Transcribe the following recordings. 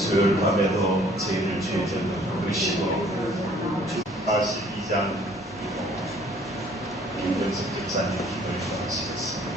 수요일 밤에도 저희를 주의 전도 부르시고 42장 김병석 집사님 기도를 전하시겠습니다.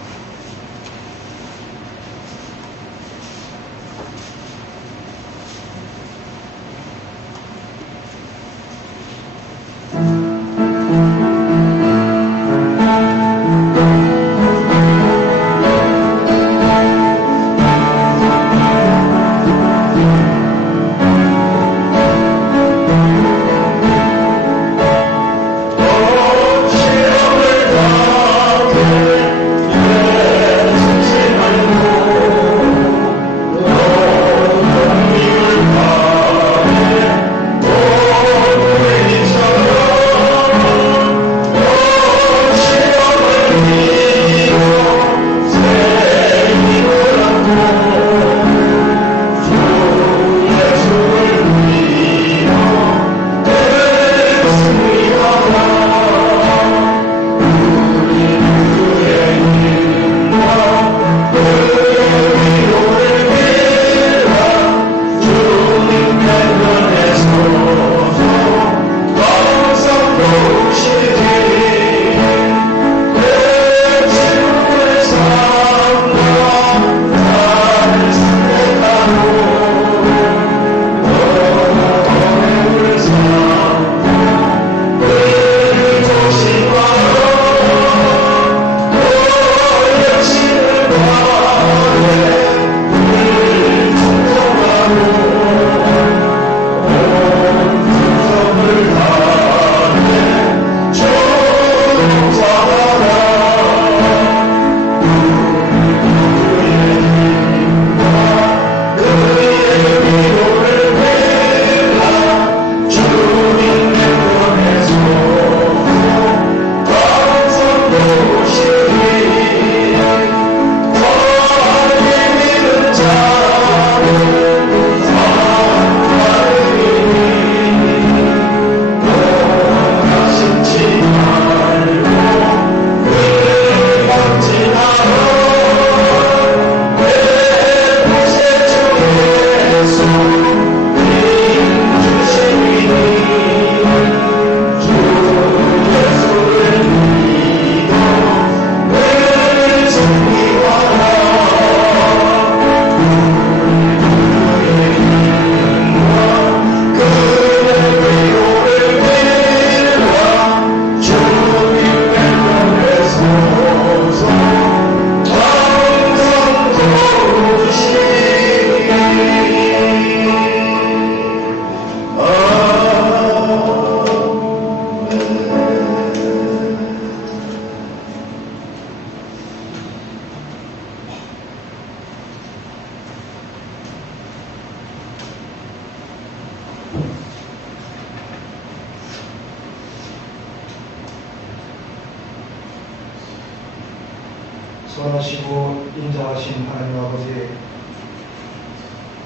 선하시고 인자하신 하나님 아버지,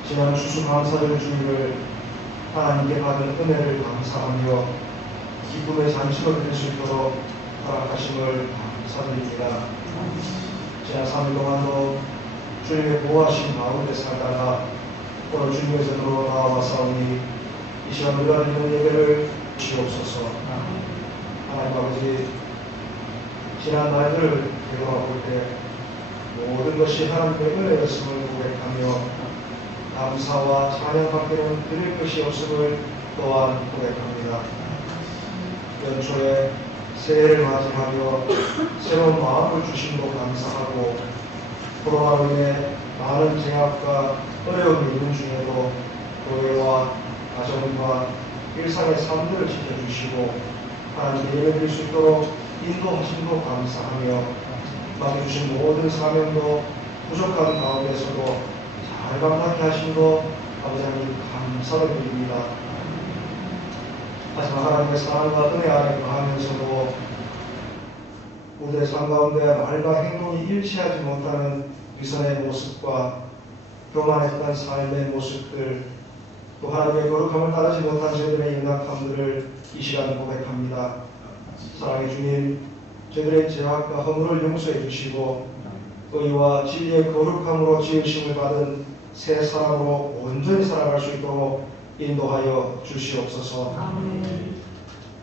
지난 추수감사절 주일을 하나님께 받은 은혜를 감사하며 기쁨의 잔치로 드릴 수 있도록 허락하심을 감사드립니다. 지난 3일 동안도 주님의 보호하신 가운데 살다가 오늘 주님의 전으로 나와사오니 이 시간 우리가 드리는 예배를 주시옵소서. 하나님 아버지, 지난 날들을 되돌아볼 때 모든 것이 하나님의 은혜였음을 고백하며 감사와 찬양밖에는 드릴 것이 없음을 또한 고백합니다. 연초에 새해를 맞이하며 새로운 마음을 주심도 감사하고 코로나로 인해 많은 제약과 어려움이 있는 중에도 교회와 가정과 일상의 삶들을 지켜주시고 하나님께 예배드릴 수 있도록 인도하심도 감사하며 맡겨주신 모든 사명도 부족한 가운데서도 잘 감당케 하심도 아버지 하나님 감사를 드립니다. 하지만 하나님의 사랑과 은혜 안에 거하면서도 우리의 삶 가운데 말과 행동이 일치하지 못하는 위선의 모습과 교만했던 삶의 모습들, 또 하나님의 거룩함을 따르지 못한 저희들의 연약함들을 이 시간 고백합니다. 사랑의 주님, 저희들의 죄악과 허물을 용서해 주시고 의와 진리의 거룩함으로 지으심을 받은 새 사람으로 온전히 살아갈 수 있도록 인도하여 주시옵소서.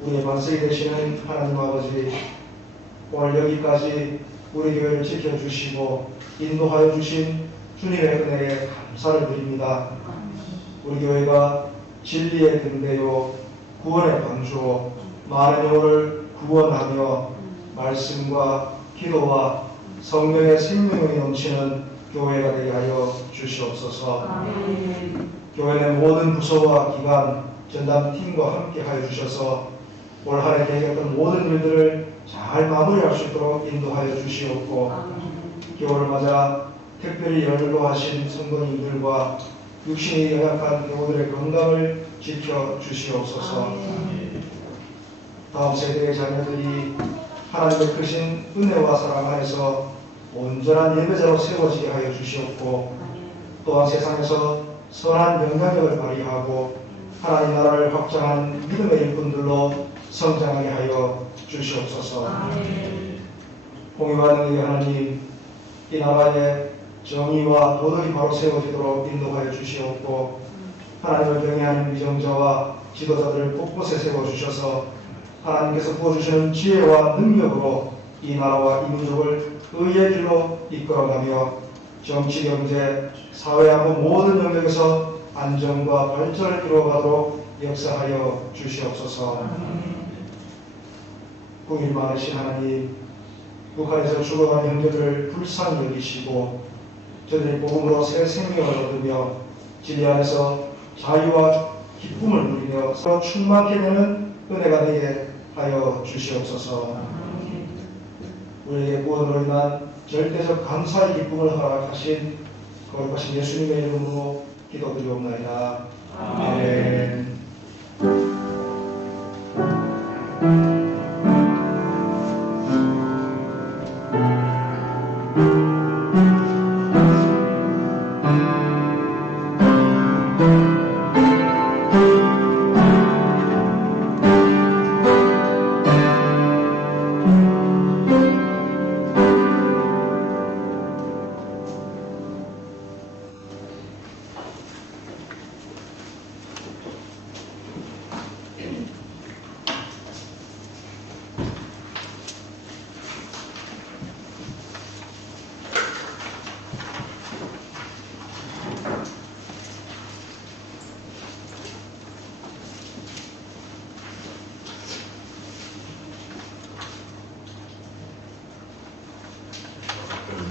우리의 반석이 되시는 하나님 아버지, 오늘 여기까지 우리 교회를 지켜주시고 인도하여 주신 주님의 은혜에 감사를 드립니다. 우리 교회가 진리의 등대요 구원의 방주로 많은 영혼을 구원하며 말씀과 기도와 성령의 생명이 넘치는 교회가 되게 하여 주시옵소서. 교회 내 모든 부서와 기관, 전담팀과 함께 하여 주셔서 올 한 해 계획했던 모든 일들을 잘 마무리할 수 있도록 인도하여 주시옵고, 겨울을 맞아 특별히 연로하신 성도님들과 육신이 연약한 교우들의 건강을 지켜 주시옵소서. 다음 세대의 자녀들이 하나님의 크신 은혜와 사랑 안에서 온전한 예배자로 세워지게 하여 주시옵고, 또한 세상에서 선한 영향력을 발휘하고 하나님 나라를 확장하는 믿음의 일꾼들로 성장하게 하여 주시옵소서. 공의와 능력의 하나님, 이 나라의 정의와 도덕이 바로 세워지도록 인도하여 주시옵고, 하나님을 경외하는 미정자와 지도자들을 곳곳에 세워주셔서 하나님께서 부어주시는 지혜와 능력으로 이 나라와 이 민족을 의의 길로 이끌어가며 정치, 경제, 사회 하고 모든 영역에서 안정과 발전을 이루어가도록 역사하여 주시옵소서. 국일 많으신 하나님, 북한에서 죽어가는 형제들을 불쌍히 여기시고 저들이 복음으로 새 생명을 얻으며 진리 안에서 자유와 기쁨을 누리며 서로 충만케 되는 은혜가 되게 하여 주시옵소서. 우리에게 구원으로 인한 절대적 감사의 기쁨을 허락하신 거룩하신 예수님의 이름으로 기도드리옵나이다. 아멘.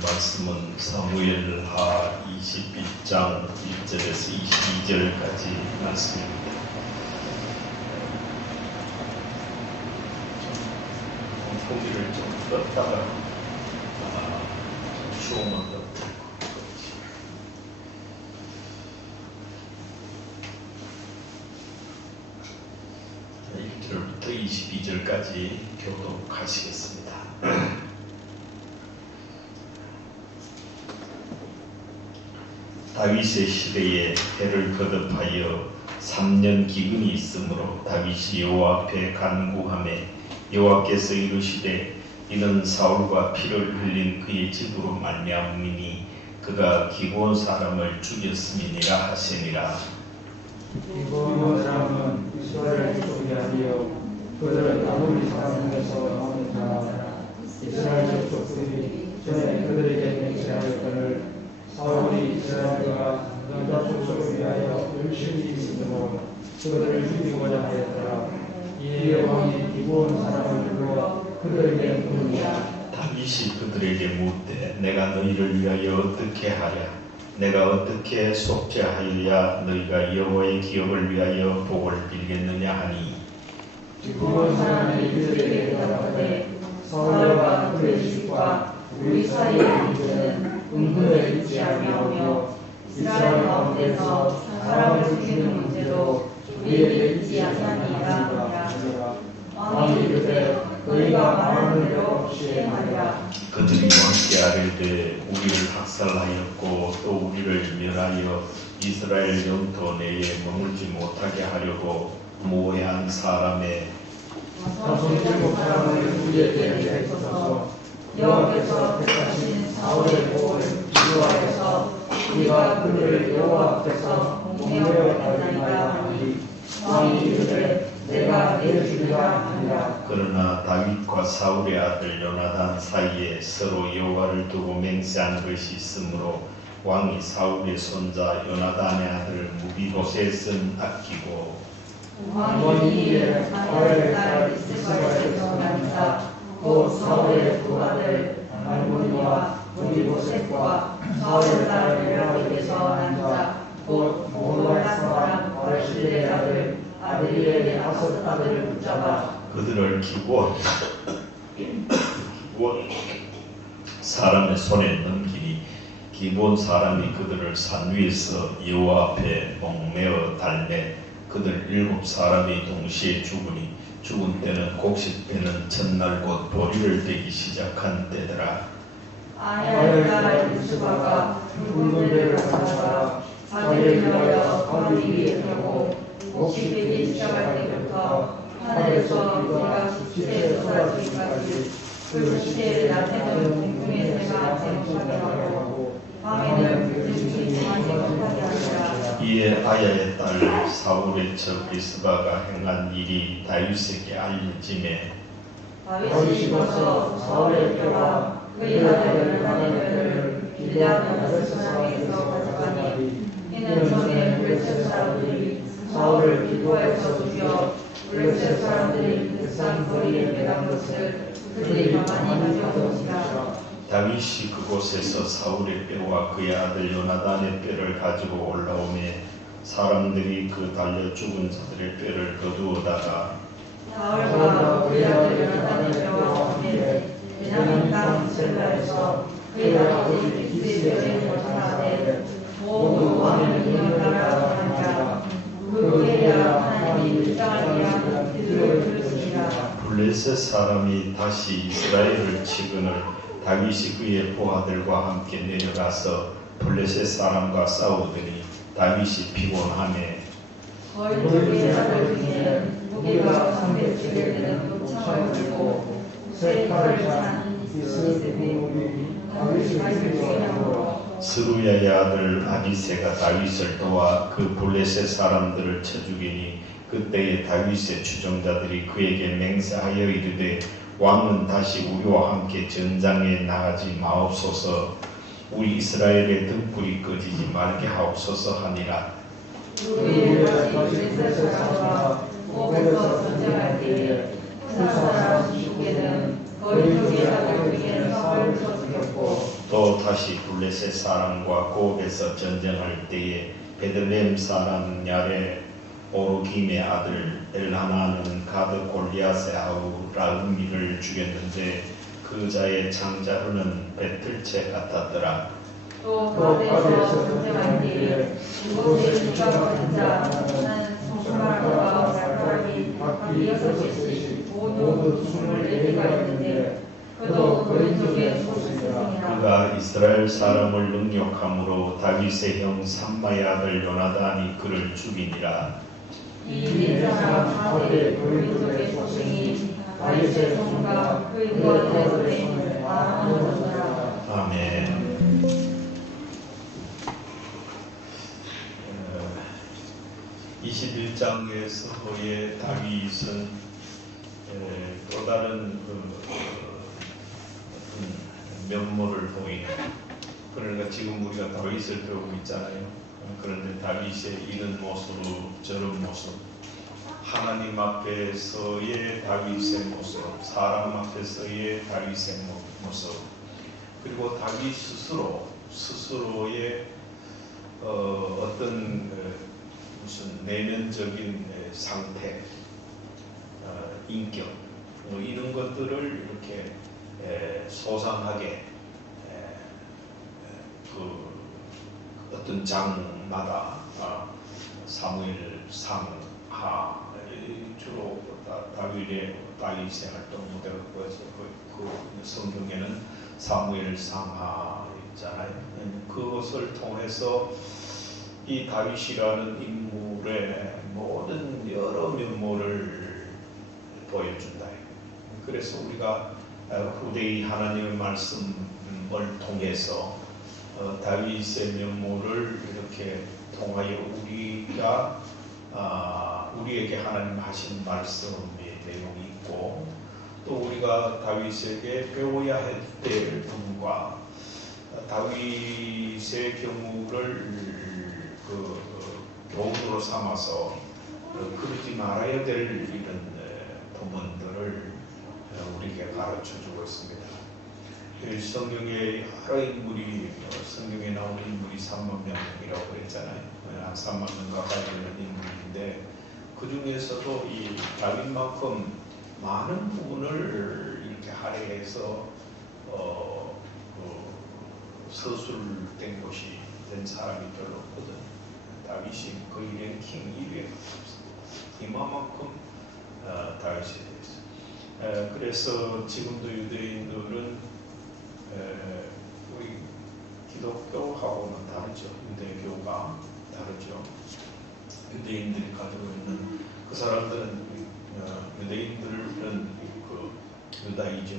말씀은 사무엘하 21장 1절에서 22절까지 말씀입니다. 소리를 좀 껐다가 추우면 더 자, 1절부터 22절까지 교독하시겠습니다. 다윗의 시대에 해를 거듭하여 3년 기근이 있으므로 다윗이 여호와 앞에 간구하매 여호와께서 이르시되 이는 사울과 피를 흘린 그의 집으로 말미암으니 그가 기브온 사람을 죽였음이니라 하시니라. 기브온 사람은 이스라엘 족속이 아니요 그들은 아모리 사람 중에서 나오는 자라. 이스라엘 족속들이 전에 그들에게 맹세하였거늘 사울이 이스라엘과 여자 족속을 위하여 열심히 있으므로 그들을 죽이고자 하였더라. 이에 왕이 기브온 사람을 불러 그들에게 묻니라. 다윗이 그들에게 묻되 내가 너희를 위하여 어떻게 하랴? 내가 어떻게 속죄하여야 너희가 여호와의 기업을 위하여 복을 빌겠느냐 하니 기브온 사람이 그들에게 대답하되 사울과 그의 집과 우리 사이의 문제는 은근에 있지 아니하며 이스라엘 가운데서 사람을 죽이는 문제도 우리에게 있지 아니하니라. 왕이 이르되 너희가 말하는 대로 시행하리라. 그들이 왕께 아뢰되 우리를 학살하였고 또 우리를 멸하여 이스라엘 영토 내에 머물지 못하게 하려고 모해한 사람의 자손 7사람을 우리에게 내주소서. 여호와께서 택하신 사울의 복을 기도하여서 우리가 그를 여호와 앞에서 목매어 달리나이다 하니 왕이 이르되 내가 내주리라 하니라. 그러나 다윗과 사울의 아들 요나단 사이에 서로 여호와를 두고 맹세한 것이 있으므로 왕이 사울의 손자 요나단의 아들 무비보셋은 아끼고 왕이 이에 사울의 딸 이스마엘에서 난자 곧 사울의 두 아들 할머니와 무비보셋과 사울의 딸 메라리에서 난자 곧 모압 사람 바르실의 아들 아비엘의 5 아들을 붙잡아 그들을 기고 사람의 손에 넘기니 기본 사람이 그들을 산 위에서 여호와 앞에 목매어 달매 그들 7 사람이 동시에 죽으니 죽은 때는 곡식 때는 첫날 곧 보리를 떼기 시작한 때더라. 아야의 딸 이스바가 붉은 배를 가져다가 자기를 위하여 바위 위에 펴고 곡식 되기 시작할 때부터 하늘에서 비가 시체에 쏟아지기까지 그 시체를 낮에는 공중의 새가 생육하게 하고 밤에는 들짐승이 생육하게 하니라. 이에 아야의 딸 사울의 적 리스바가 행한 일이 다윗에게 알려짐에 다윗이 가서 사울의 뼈와 그의 아들 요나단의 뼈를 길앗 다메섹 사람에게서 가져가니 이는 전에 블레셋 사람들이 사울을 기부하여서 죽여 블레셋 사람들이 백산 거리에 매단 것을 그들이 가만히 가져온 것이라. 다윗이 그곳에서 사울의 뼈와 그의 아들 요나단의 뼈를 가지고 올라오매 사람들이 그 달려 죽은 자들의 뼈를 거두어다가 사울과 그의 아들 요나단의 뼈와 함께 베냐민 땅 셀라에서 그의 아버지 기스의 뼈에 거쳐하되 모두 왕의 명령을 따라 하니라. 그때야 하나님이 일장을 위한 기도를 들으시니라. 블레셋 사람이 다시 이스라엘을 치거늘 다윗이 그의 부하들과 함께 내려가서 블레셋 사람과 싸우더니 다윗이 피곤하매 거의 그의 아들 중에 무게가 300킬을 되는 목창을 들고 세 칼을 찬 이스라엘이 다윗을 죽이려고 스루야의 아들 아비새가 다윗을 도와 그 블레셋 사람들을 쳐 죽이니 그때에 다윗의 추종자들이 그에게 맹세하여 이르되 왕은 다시 우리와 함께 전장에 나가지 마옵소서. 우리 이스라엘의 등불이 꺼지지 말게 하옵소서 하니라. 우리의 다시 블레셋 사람과 모압에서 전쟁할 때에 후사 사람 죽게는 거의 그의 아들 중에 사울을 쳐 죽였고 또 다시 블레셋 사람과 고업에서 전쟁할 때에 베들레헴 사람 야레 오르김의 아들 엘하나는 가드 골리앗의 아우 라흐미를 죽였는데 그 자의 장자루는 배틀채 같았더라. 또 가드에서 전쟁할 때에 이곳에 누가 거진 자는 송수말과 발가락이 각기 6개씩 모두 24개가 있는데 그도 거인족의 소수이니라. 그가 이스라엘 사람을 능욕함으로 다윗의 형 삼마의 아들 요나단이 그를 죽이니라. 이 네 사람 가드의 거인족의 소생이 다윗의 손과 그의 아들의 손에 말하는도다. 아멘. 21장에서의 다윗은 또 다른 면모를 보이는, 그러니까 지금 우리가 다윗을 배우고 있잖아요. 그런데 다윗의 이런 모습, 저런 모습, 하나님 앞에서의 다윗의 모습, 사람 앞에서의 다윗의 모습, 그리고 다윗 스스로의 어떤 무슨 내면적인 상태, 인격, 이런 것들을 이렇게 소상하게 그 어떤 장마다 사무엘 상하 주로 다윗의 활동 무대가 그 성경에는 사무엘 상하 있잖아요. 그것을 통해서 이 다윗이라는 인물의 모든 여러 면모를 보여준다. 그래서 우리가 후대의 하나님의 말씀을 통해서 다윗의 면모를 이렇게 통하여 우리에게 하나님 하신 말씀의 내용이 있고, 또 우리가 다윗에게 배워야 될 부분과 다윗의 경우를 교훈으로 삼아서 그러지 말아야 될 이런 부분들을 우리에게 가르쳐 주고 있습니다. 성경에 여러 인물이, 성경에 나오는 인물이 3만 명이라고 했잖아요. 한 3만 명 가까이 되는 인물인데, 그 중에서도 이 다윗만큼 많은 부분을 이렇게 할애해서 서술된 것이 된 사람이 별로 없거든. 다윗이 거의 랭킹 1위에 가깝습니다. 이만큼 다윗에 대해서. 그래서 지금도 유대인들은 우리 기독교하고는 다르죠. 유대교가 다르죠. 유대인들이 가지고 있는, 그 사람들은 유대인들은 유다이즘,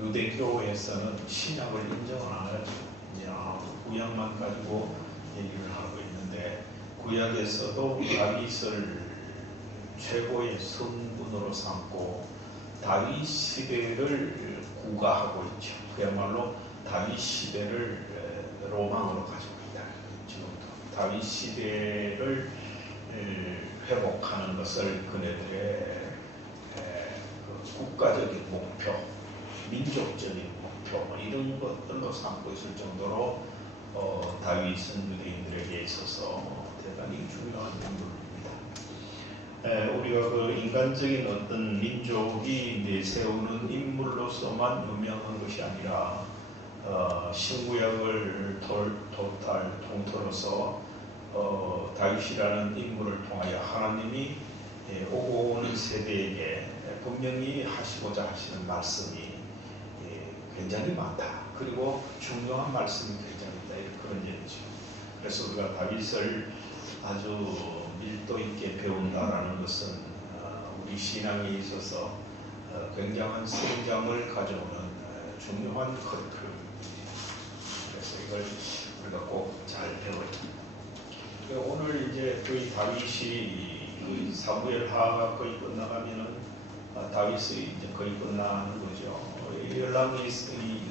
유대교에서는 신약을 인정을 안 하죠. 그냥 구약만 가지고 얘기를 하고 있는데, 구약에서도 다윗을 최고의 성군으로 삼고 다윗 시대를 구가하고 있죠. 그야말로 다윗 시대를 로망으로 가지고 있다. 지금도 다윗 시대를 회복하는 것을 그네들의 국가적인 목표, 민족적인 목표, 이런 것들로 삼고 있을 정도로 다윗은 유대인들에게 있어서 대단히 중요한 인물입니다. 우리가 그 인간적인 어떤 민족이 내세우는 인물로서만 유명한 것이 아니라 신구약을 통틀어서 다윗이라는 인물을 통하여 하나님이 오고 오는 세대에게 분명히 하시고자 하시는 말씀이 굉장히 많다. 그리고 중요한 말씀이 굉장히 있다. 그런 얘기죠. 그래서 우리가 다윗을 아주 밀도 있게 배운다라는 것은 우리 신앙에 있어서 굉장한 성장을 가져오는 중요한 커리큘럼입니다. 그래서 이걸 우리가 꼭 잘 배워야 됩니다. 오늘 이제 거의 다윗이 사무엘하가 거의 끝나가면은 다윗이 이제 거의 끝나는 거죠. 열왕기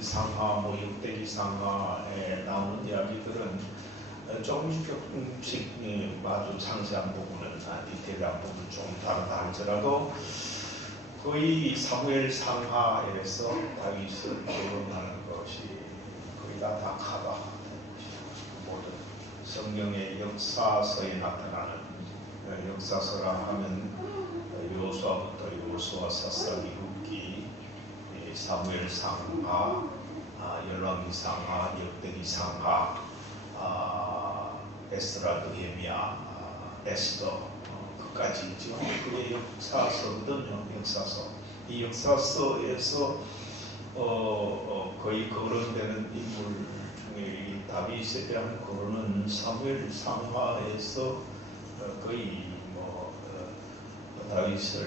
상하, 역대기 상하에 나오는 이야기들은 조금씩 아주 상세한 부분은, 디테일한 부분 조금 다르다 할지라도 거의 사무엘 상하에서 다윗을 결론하는 것이 거의 다 커버하는 것이죠. 모든 성경의 역사서에 나타나는, 역사서라 하면 요수아부터 요수아, 사사기, 룻기, 사무엘 상하, 열왕기 상하, 역대기 상하, 에스라, 느헤미야, 에스더, 그까지 있죠. 그게 역사서거든요. 역사서. 이 역사서에서 거의 거론되는 인물 중에 이 다윗에 대한 거론은 사무엘 상하에서 거의 다윗을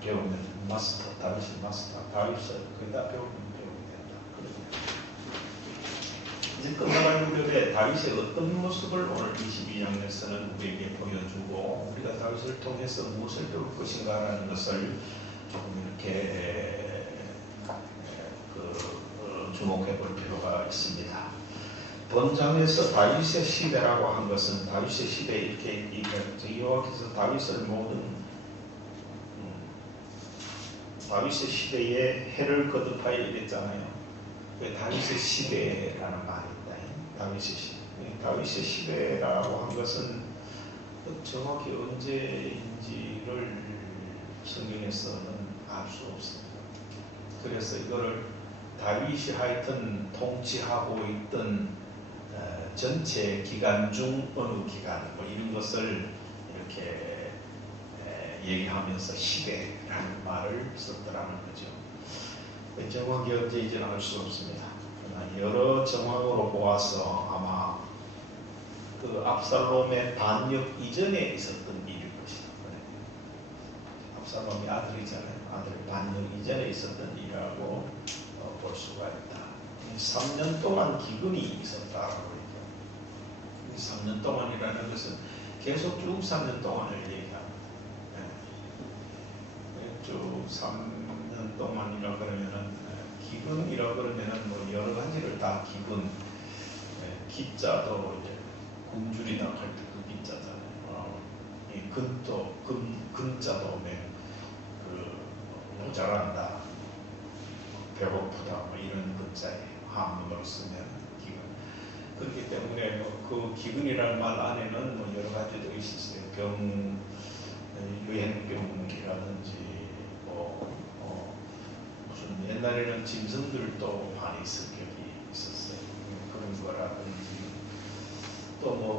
배우면 마스터, 다윗의 마스터, 다윗을 거의 다 배우면 된다. 이제 끝나갈 무렵에 다윗의 어떤 모습을 오늘 22장에서는 우리에게 보여주고, 우리가 다윗을 통해서 무엇을 배울 것인가라는 것을 조금 이렇게 주목해 볼 필요가 있습니다. 본장에서 다윗의 시대라고 한 것은, 다윗의 시대 이렇게 얘기했죠. 여호와께서 다윗을 모든 다윗의 시대에 해를 거듭하여 이랬잖아요. 왜 다윗의 시대라는 말이 있다. 다윗의 시대. 다윗의 시대라고 한 것은 정확히 언제인지를 성경에서는 알 수 없습니다. 그래서 이거를 다윗이 하여튼 통치하고 있던 전체 기간 중 어느 기간, 이런 것을 이렇게 얘기하면서 시대라는 말을 썼더라는 거죠. 정확히 언제인지는 알 수 없습니다. 그러나 여러 정황으로 보아서 아마 그 압살롬의 반역 이전에 있었던 일일 것이다. 압살롬이 아들이잖아요. 아들 반역 이전에 있었던 일이라고 볼 수가 있다. 3년 동안 기근이 있었다고 그러죠. 3년 동안이라는 것은 계속 쭉 3년 동안을 얘기합니다. 쭉 3년 동안이라 그러면은 기근이라 그러면은 뭐 여러 가지를 다 기근, 기자도 이제 굶주리다 할 때 그 기자잖아요. 이 근도 근자도 모자란다, 배고프다 뭐 이런 근자에 한문으로 쓰면 기근. 그렇기 때문에 그 기근이라는 말 안에는 뭐 여러 가지도 있었어요. 유행병이라든지 무슨 옛날에는 짐승들도 많이 습격이 있었어요. 그런 거라든지 또 뭐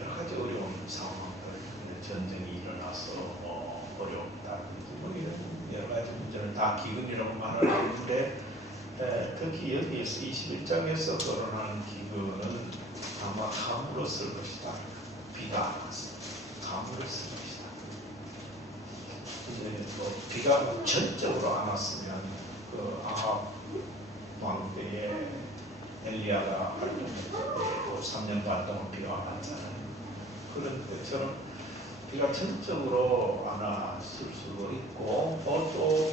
여러 가지 어려운 상황들, 전쟁이 일어나서 어렵다든지 뭐 이런 여러 가지 문제를 다 기근이라고 말하는데, 특히 여기에서 21장에서 거론하는 기근은 아마 가물었을 것이다. 비가 안 왔어. 가물었을 것이다. 이제 비가 전적으로 안 왔으면 그 아합 왕 때에 엘리야가 활동했을 때 3년 반 동안 비가 안 왔잖아요. 그런 것처럼 비가 전적으로 안 왔을 수도 있고, 또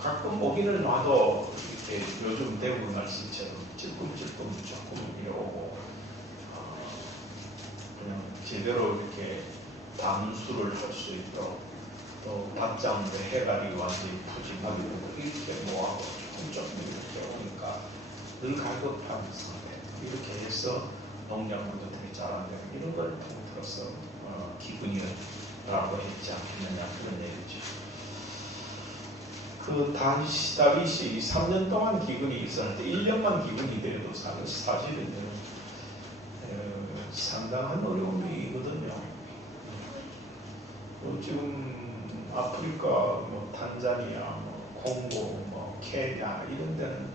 가끔 오기는 와도 이렇게 요즘 대부분 날씨처럼 찔끔찔끔 조금 오고, 그냥 제대로 이렇게 단수를 할 수 있도록, 또 밭장도 해갈이 완전히 푸짐하게 이렇게 모아고 조금 이렇게 오니까 늘 갈급하면서 이렇게 해서 농작물도 되게 잘하는데, 이런 걸 통틀어서 기근이라고 했지 않겠느냐, 그런 얘기죠. 그 다윗이 3년 동안 기근이 있었는데 1년만 기근이 돼도 사실은 상당한 어려움이거든요. 지금 아프리카, 뭐 탄자니아, 뭐 콩고, 뭐 케냐 이런 데는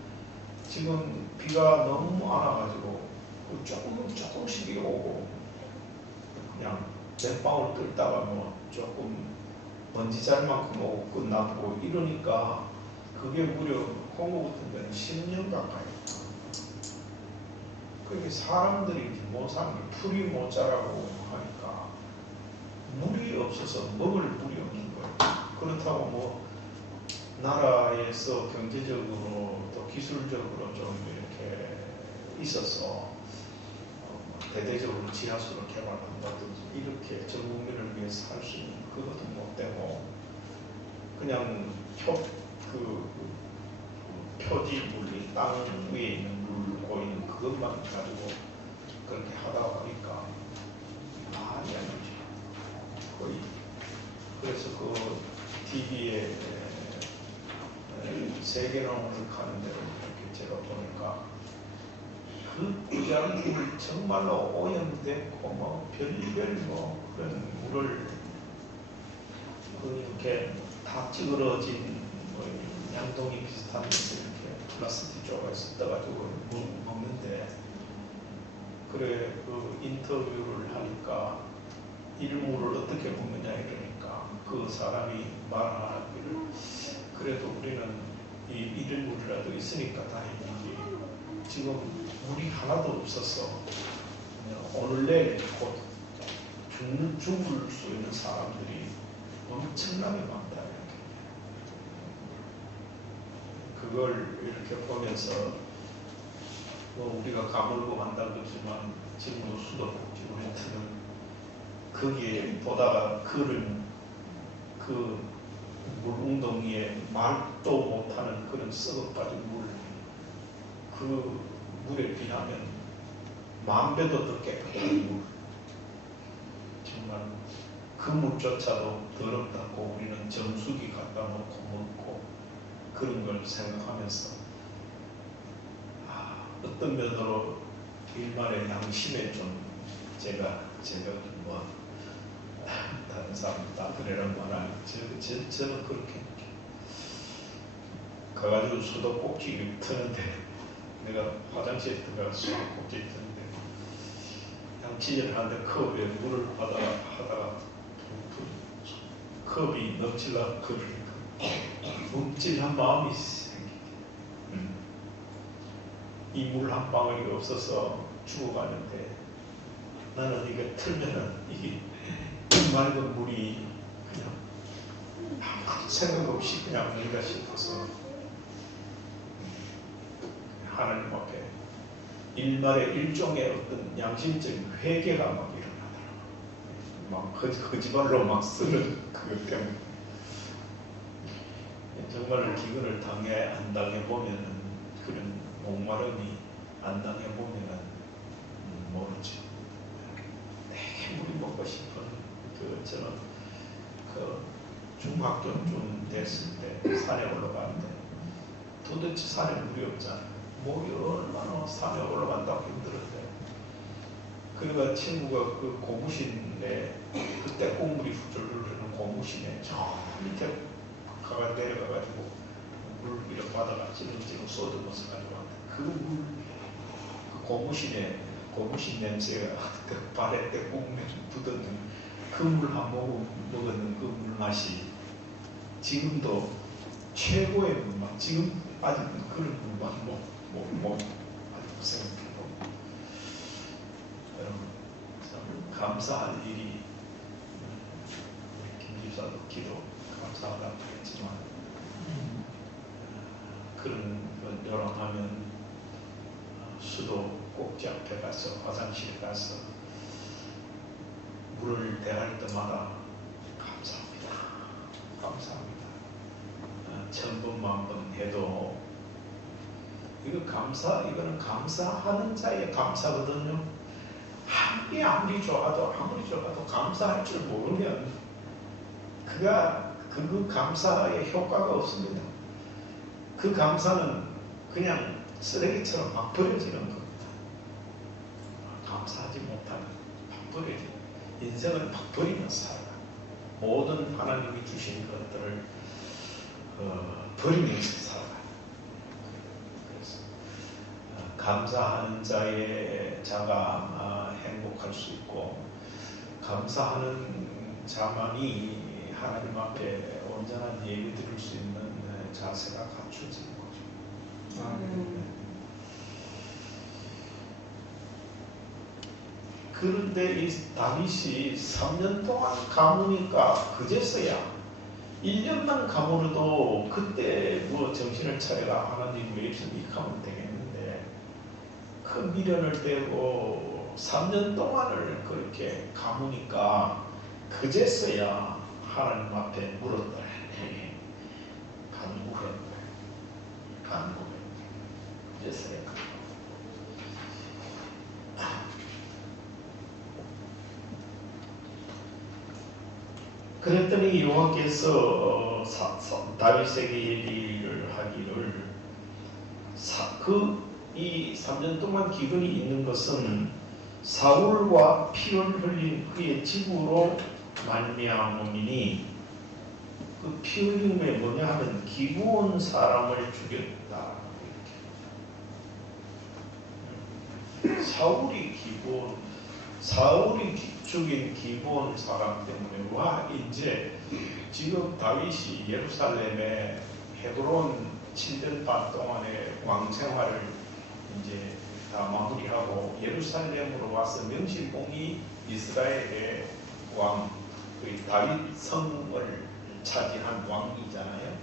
지금 비가 너무 안 와가지고 조금씩 오고, 그냥 몇 방울 뜰다가 뭐 조금 먼지 잘만큼 오고 끝나고 이러니까, 그게 무려 콩고 같은 데는 10년 가까이. 그게 사람들이 못 사는 게 풀이 못 자라고 하니까 물이 없어서 먹을 물이 없는 거예요. 그렇다고 뭐 나라에서 경제적으로 또 기술적으로 좀 이렇게 있어서 대대적으로 지하수를 개발한다든지 이렇게 전 국민을 위해서 할 수 있는 그것도 못 되고, 그냥 표지물, 땅 위에 있는 물 고이는 그것만 가지고 그렇게 하다 보니까 많이 안 되죠. 거의. 그래서 그 TV에 세계농을 가는 데를 이렇게 제가 보니까 그 부자들이 정말로 오염됐고 뭐 별의별 뭐 그런 물을 이렇게 다 찌그러진 뭐 양동이 비슷한 데서 이렇게 플라스틱 쪼가에서 떠가지고 먹는데, 그래 그 인터뷰를 하니까 일물을 어떻게 먹느냐 이러니까 그 사람이 말하기를, 그래도 우리는 이 일물이라도 있으니까 다행이지, 지금 물이 하나도 없어서 오늘 내일 곧 죽을 수 있는 사람들이 엄청나게 많다. 이렇게. 그걸 이렇게 보면서 뭐 우리가 가물고 만다 그러지만 지금도 수도꼭지구에서는 거기에 보다가 그 물웅덩이에 말도 못하는 그런 썩어빠진 물, 그 물에 비하면 10,000배도 더 깨끗한 물, 정말 그 물조차도 더럽다고 우리는 정수기 갖다 놓고 먹고, 그런 걸 생각하면서 어떤 면으로 일말의 양심에 좀 제가 뭐 다른 사람 다 그래란 말 아니고 저는 그렇게 가가지고 수도꼭지를 트는데, 내가 화장실에 들어가 수도꼭지 트는데 양치질 하는데 컵에 물을 하다가 컵이 넘치려고 그러니까 움찔한 마음이 생기게. 이 물 한 방울이 없어서 죽어가는데 나는 이게 틀면은 이 맑은 물이 그냥 아무 생각 없이 그냥 물가 싶어서 하나님 앞에 일말의 일종의 어떤 양심적인 회개가 막 일어나더라고요. 막 거짓말로 막 쓰는 그것 때문에 정말 기근을 안 당해보면은 그런 목마름이 안 당해보면은 모르죠. 되게 물이 먹고 싶은 저는 중학교쯤 됐을 때 산에 올라가는데 도대체 산에 물이 없잖아요. 목이 얼마나 산에 올라간다고 힘들었대. 그러니까 친구가 그 고무신에 그때 꽃물이 훌훌 흐르는 고무신에 저 밑에 내려가가지고 물 이렇게 받아가 찌릉찌릉 쏟으면서 가져왔는데 그 고무신에 고무신 냄새가 그 발에 떼국내 묻었는 그 물 한 모금 먹었는 그 물 맛이 지금도 최고의 물맛. 지금 아직 그런 물맛 아주 생각해보고 여러분 참 감사할 일이 우리 김지사도 기도 감사하다고 했지만 그런 걸 요랑하면 수도 꼭지 앞에 가서 화장실에 가서 물을 대할 때마다 감사합니다. 감사합니다. 1000번 만번 해도 이거는 감사하는 자의 감사거든요. 아무리 좋아도 감사할 줄 모르면 그 감사의 효과가 없습니다. 그 감사는 그냥 쓰레기처럼 막 버려지는 겁니다. 감사하지 못하면 막 버려지는 인생을 막 버리면서 살아가. 모든 하나님이 주신 것들을 버리면서 살아가요. 그래서 감사하는 자가 행복할 수 있고 감사하는 자만이 하나님 앞에 온전한 예배 드릴 수 있는 자세가 갖춰지는 거죠. 그런데 이 다윗이 3년 동안 가무니까 그제서야 1년만 가물어도 그때 뭐 정신을 차려가 하나님 왜 이렇게 하면 되겠는데 그 미련을 떼고 3년 동안을 그렇게 가무니까 그제서야 하나님 앞에 물었더라. 간구했더라. 그제서야 그랬더니 여호와께서 다윗에게 얘기를 하기를 이 3년 동안 기근이 있는 것은 사울과 피를 흘린 그의 집으로 말미암음이니 그 피 흘림이 뭐냐 하면 기브온 사람을 죽였다. 사울이 죽인 기브온 사람 때문에 이제 지금 다윗이 예루살렘에 헤브론 7년 반 동안의 왕생활을 이제 다 마무리하고 예루살렘으로 와서 명실공히 이스라엘의 왕, 그 다윗 성을 차지한 왕이잖아요.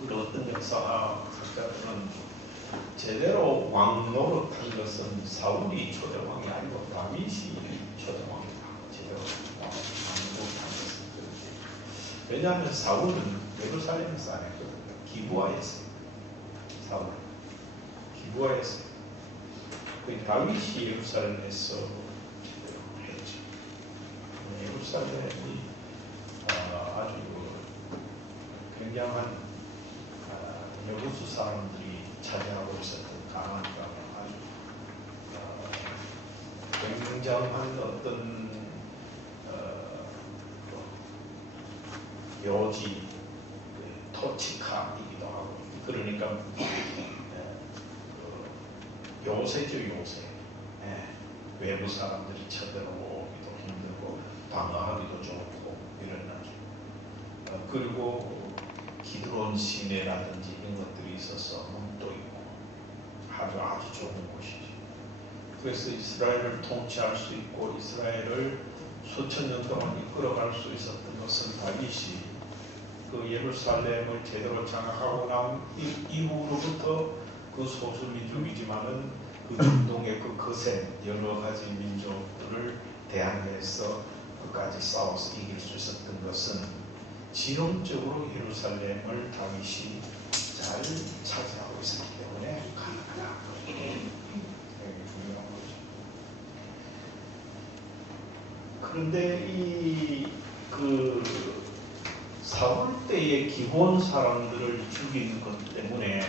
그리고 어떤 역사학자들은 제대로 왕 노릇한 것은 사울이 초대왕이 아니고 다윗이 초대왕이다. 제대로 왕 노릇한 것은 그렇게. 왜냐하면 사울은 예루살렘에서 안 했거든요. 기브아에서 사울은 기브아에서 다윗이 예루살렘에서 제대로 했죠. 예루살렘이 아주 굉장한 여부수 사람들이 차지하고 있었던 강한 아주 굉장한 어떤 묘지 토치카이기도 하고 그러니까 요새죠 요새. 외부 사람들이 쳐들어오기도 힘들고 방어하기도 좋고 이런 나죠. 그리고 기드론 시내라든지 이런 것들이 있어서 문도 있고 아주 좋은 곳이죠. 그래서 이스라엘을 통치할 수 있고 이스라엘을 수천 년 동안 이끌어갈 수 있었던 것은 다윗이 그 예루살렘을 제대로 장악하고 난 이후로부터 그 소수민족이지만은 그 중동의 그 거센 여러 가지 민족들을 대항해서 끝까지 싸워서 이길 수 있었던 것은 지형적으로 예루살렘을 다윗이 잘 차지하고 있었기 때문에 가능하다. 굉장히 중요한 거죠. 그런데 이 사울 때의 기본 사람들을 죽인 것 때문에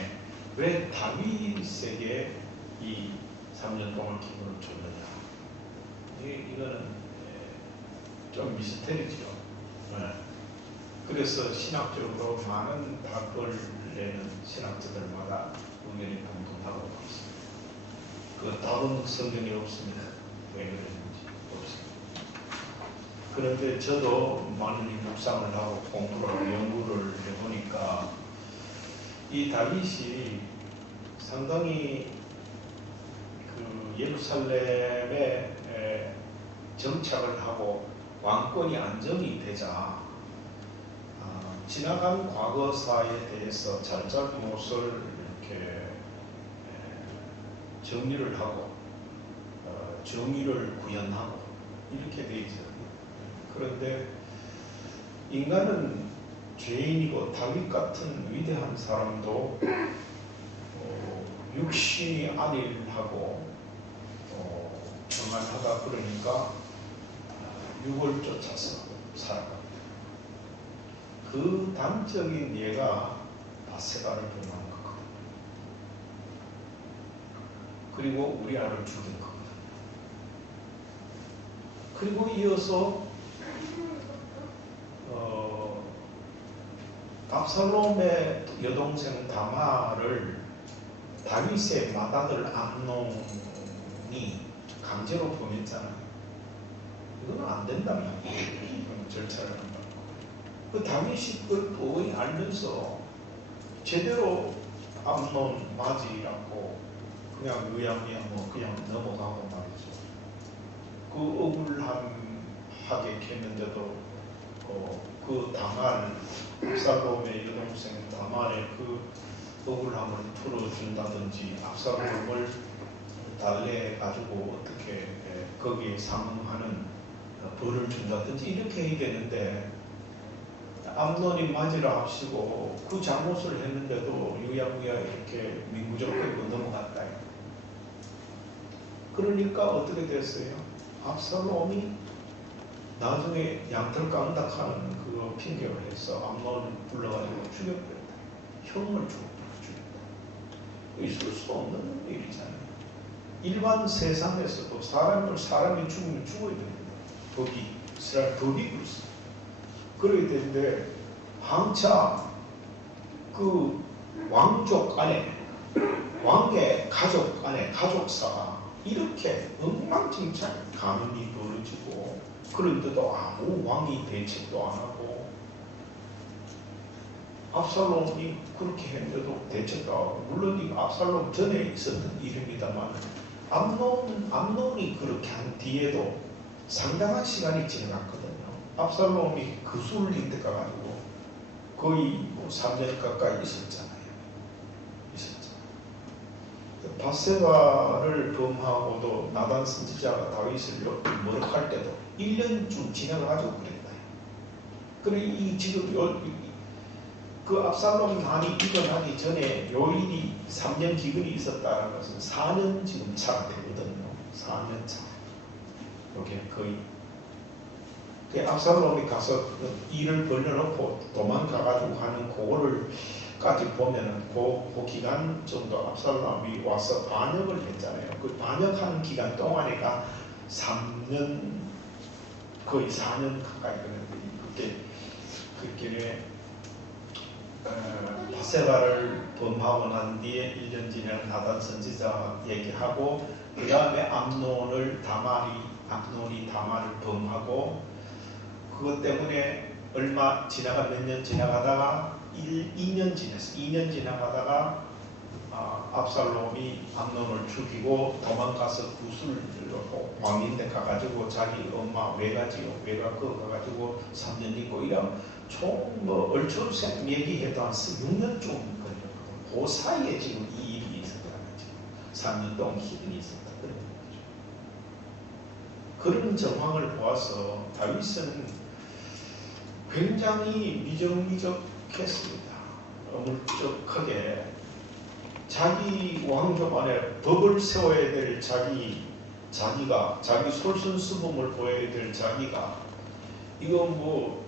왜 다윗에게 이 3년 동안 기분을 줬느냐? 이거는 좀 미스테리죠. 그래서 신학적으로 많은 답을 내는 신학자들마다 의견이 공통하고 있습니다. 그 답은 성경에 없습니다. 왜 그랬는지 없습니다. 그런데 저도 많은 묵상을 하고 공부를 하고 연구를 해보니까 이 다윗이 상당히 그 예루살렘에 정착을 하고 왕권이 안정이 되자 지나간 과거사에 대해서 잘잘못을 이렇게 정리를 하고 정의를 구현하고 이렇게 돼 있어요. 그런데 인간은 죄인이고 다윗 같은 위대한 사람도 육신이 안일하고 평안하다 그러니까 육을 쫓아서 살아갑니다. 그 단적인 예가 바세바를 범한 거거든요. 그리고 우리아를 죽인 겁니다. 그리고 이어서 압살롬의 여동생 다말을 다윗의 맏아들 암논이 강제로 범했잖아요. 이건 안 된다면 절차를 한다. 그 다윗이 그걸 뻔히 알면서 제대로 암논 맞이라고 그냥 의양이야 뭐 그냥 넘어가고 말이죠. 그 억울하게 했는데도 그 다말 압살롬의 여동생 다말의 그 억울함을 풀어준다든지 압살롬을 달래가지고 어떻게 거기에 상응하는 벌을 준다든지 이렇게 해야 되는데 암논이 맞이라 합시고 그 잘못을 했는데도 유야무야 이렇게 민구적으로 넘어갔다. 그러니까 어떻게 됐어요? 압살롬이 나중에 양털 깡닥하는 그거 핑계를 해서 암논을 불러가지고 죽여버렸다. 형을 죽였다. 있을 수 없는 일이잖아요. 일반 세상에서도 사람이 죽으면 죽어야 됩니다. 이스라엘 법이 그렇습니다. 그래야 되는데 한차 그 왕족 안에 왕의 가족 안에 가족사가 이렇게 엉망진창 가문이 벌어지고 그런데도 아무 왕이 대책도 안 하고 압살롬이 그렇게 했는데도 대책도 하고 물론 이 압살롬 전에 있었던 일입니다만 암논이 그렇게 한 뒤에도 상당한 시간이 지나갔거든요. 압살롬이 그술린 데 가가지고 거의 3년 가까이 있었잖아요. 바세바를 범하고도 나단 선지자가 다윗을 모욕할 때도 1년쯤 지나가지고 그랬다. 그래 이 지금 그 압살롬 난이 일어나기 전에 요일이 3년 기근이 있었다는 것은 4년 지금 차가 되거든요. 4년 차. 이게 거의. 압살롬이 가서 일을 벌려놓고 도망가가지고 하는 그거를까지 보면은 그 기간 정도 압살롬이 와서 반역을 했잖아요. 그 반역하는 기간 동안에가 3년, 거의 4년 가까이 걸렸는데, 그게 바세바를 범하고 난 뒤에 1년 지난 나단 선지자 얘기하고 그 다음에 암논이 다말을 범하고 그것 때문에 얼마 지나가 몇 년 지나가다가 2년 지났어. 2년 지나가다가 압살롬이 암논을 죽이고 도망가서 구슬 왕인데 가가지고 자기 엄마 외가지요. 외가 그거 가가지고 3년 있고 이런 총뭐 얼추생 얘기해도 한 6년 좀 걸렸거든. 그 사이에 지금 이 일이 있었다는 거죠. 3년 동안 기근이 있었다. 그런 정황을 보아서 다윗은 굉장히 미적미적했습니다. 어물쩍하게 자기 왕족 안에 법을 세워야 될 자기가 자기 솔선수범을 보여야 될 자기가 이거 뭐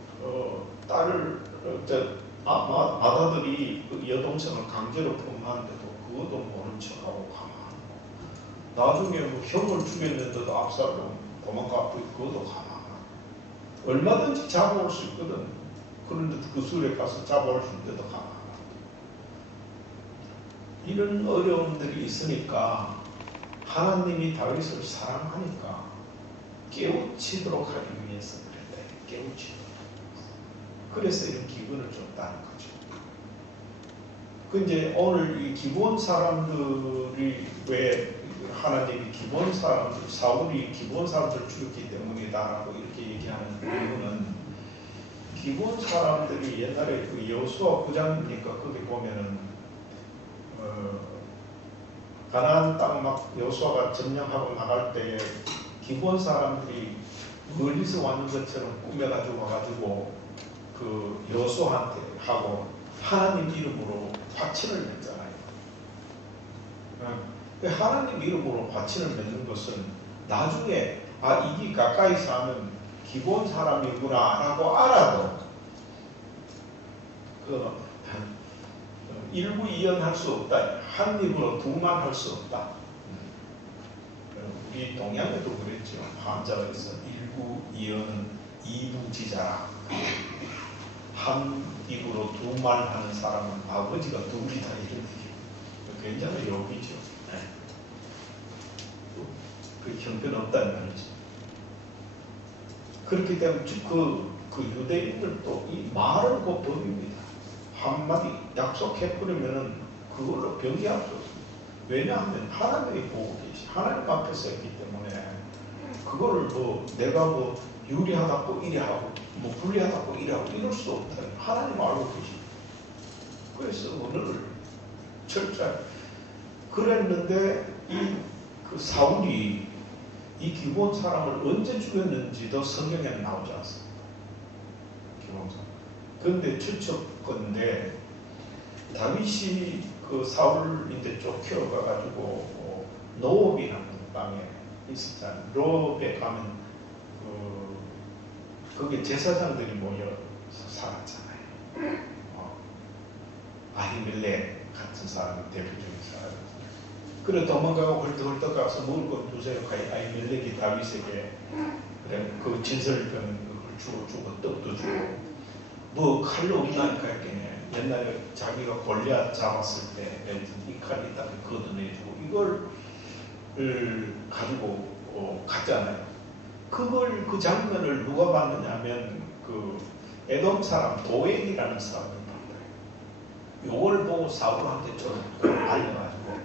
딸을 아다들이 그 여동생을 강제로 품하는데도 그것도 모른 척하고 가만. 나중에 뭐 형을 죽였는데도 압살롬 도망가고 그것도 가만. 얼마든지 잡아올 수 있거든. 그런데 그 술에 가서 잡아올 수 있는데도 가만. 이런 어려움들이 있으니까 하나님이 다윗을 사랑하니까 깨우치도록 하기 위해서 그랬대. 깨우치도록. 그래서 이런 기분을 줬다는 거죠. 그 이제 오늘 이 기본 사람들이 왜 하나님이 기본 사람들, 사울이 기본 사람들 죽였기 때문이다라고 이렇게 얘기하는 이유는 기본 사람들이 옛날에 그 여호수아 9장이니까 거기 보면은 가나안 땅 막 여호수아가 점령하고 나갈 때에 기본 사람들이 멀리서 왔는 것처럼 꾸며가지고 와가지고 그 여호수아한테 하고 하나님 이름으로 화친을 맺잖아요. 하나님 이름으로 화친을 맺는 것은 나중에 이게 가까이 사는 기본 사람이구나라고 알아도 그 일부 이연할 수 없다. 한 입으로 두만 할 수 없다. 우리 동양에도 그랬죠. 한자에서 일부 이연은 이부지자라. 한 입으로 두 말 하는 사람은 아버지가 둘이다 이런 얘기. 굉장히 욕이죠. 그 형편없다는 말이지. 그렇기 때문에 그 유대인들도 이 말은 곧 법입니다. 한마디 약속해버리면은 그걸로 변기할 수 없습니다. 왜냐하면 하나님이 보고 계시, 하나님 앞에서 했기 때문에 그거를 뭐 내가 뭐 유리하다고 이래 하고 뭐 불리하다고 이래 하고 이럴 수 없다. 하나님 알고 계시. 그래서 오늘 철저히 그랬는데 그 사울이 이 기본 사람을 언제 죽였는지도 성경에는 나오지 않습니다. 기본 사람. 그런데 추측건데 다윗이 그 사울인데 쫓겨가가지고 노업이라는 땅에 있었잖아요. 노업에 가면 거기에 제사장들이 모여 살았잖아요. 아히멜렉 같은 사람이 대표적인 사람. 그래 도망가고 헐떡헐떡 가서 먹을 것 주세요. 아히멜렉이 다윗에게 그래 그 진설병 그걸 주고 떡도 주고 뭐 칼로 없나니까 했겠네. 옛날에 자기가 골리앗 잡았을 때 이 칼이 딱 걷어내주고 이걸 가지고 갔잖아요. 그 장면을 누가 봤느냐면 그 에돔 사람 도액이라는 사람이 봤어요. 요걸 보고 사울한테 좀 알려가지고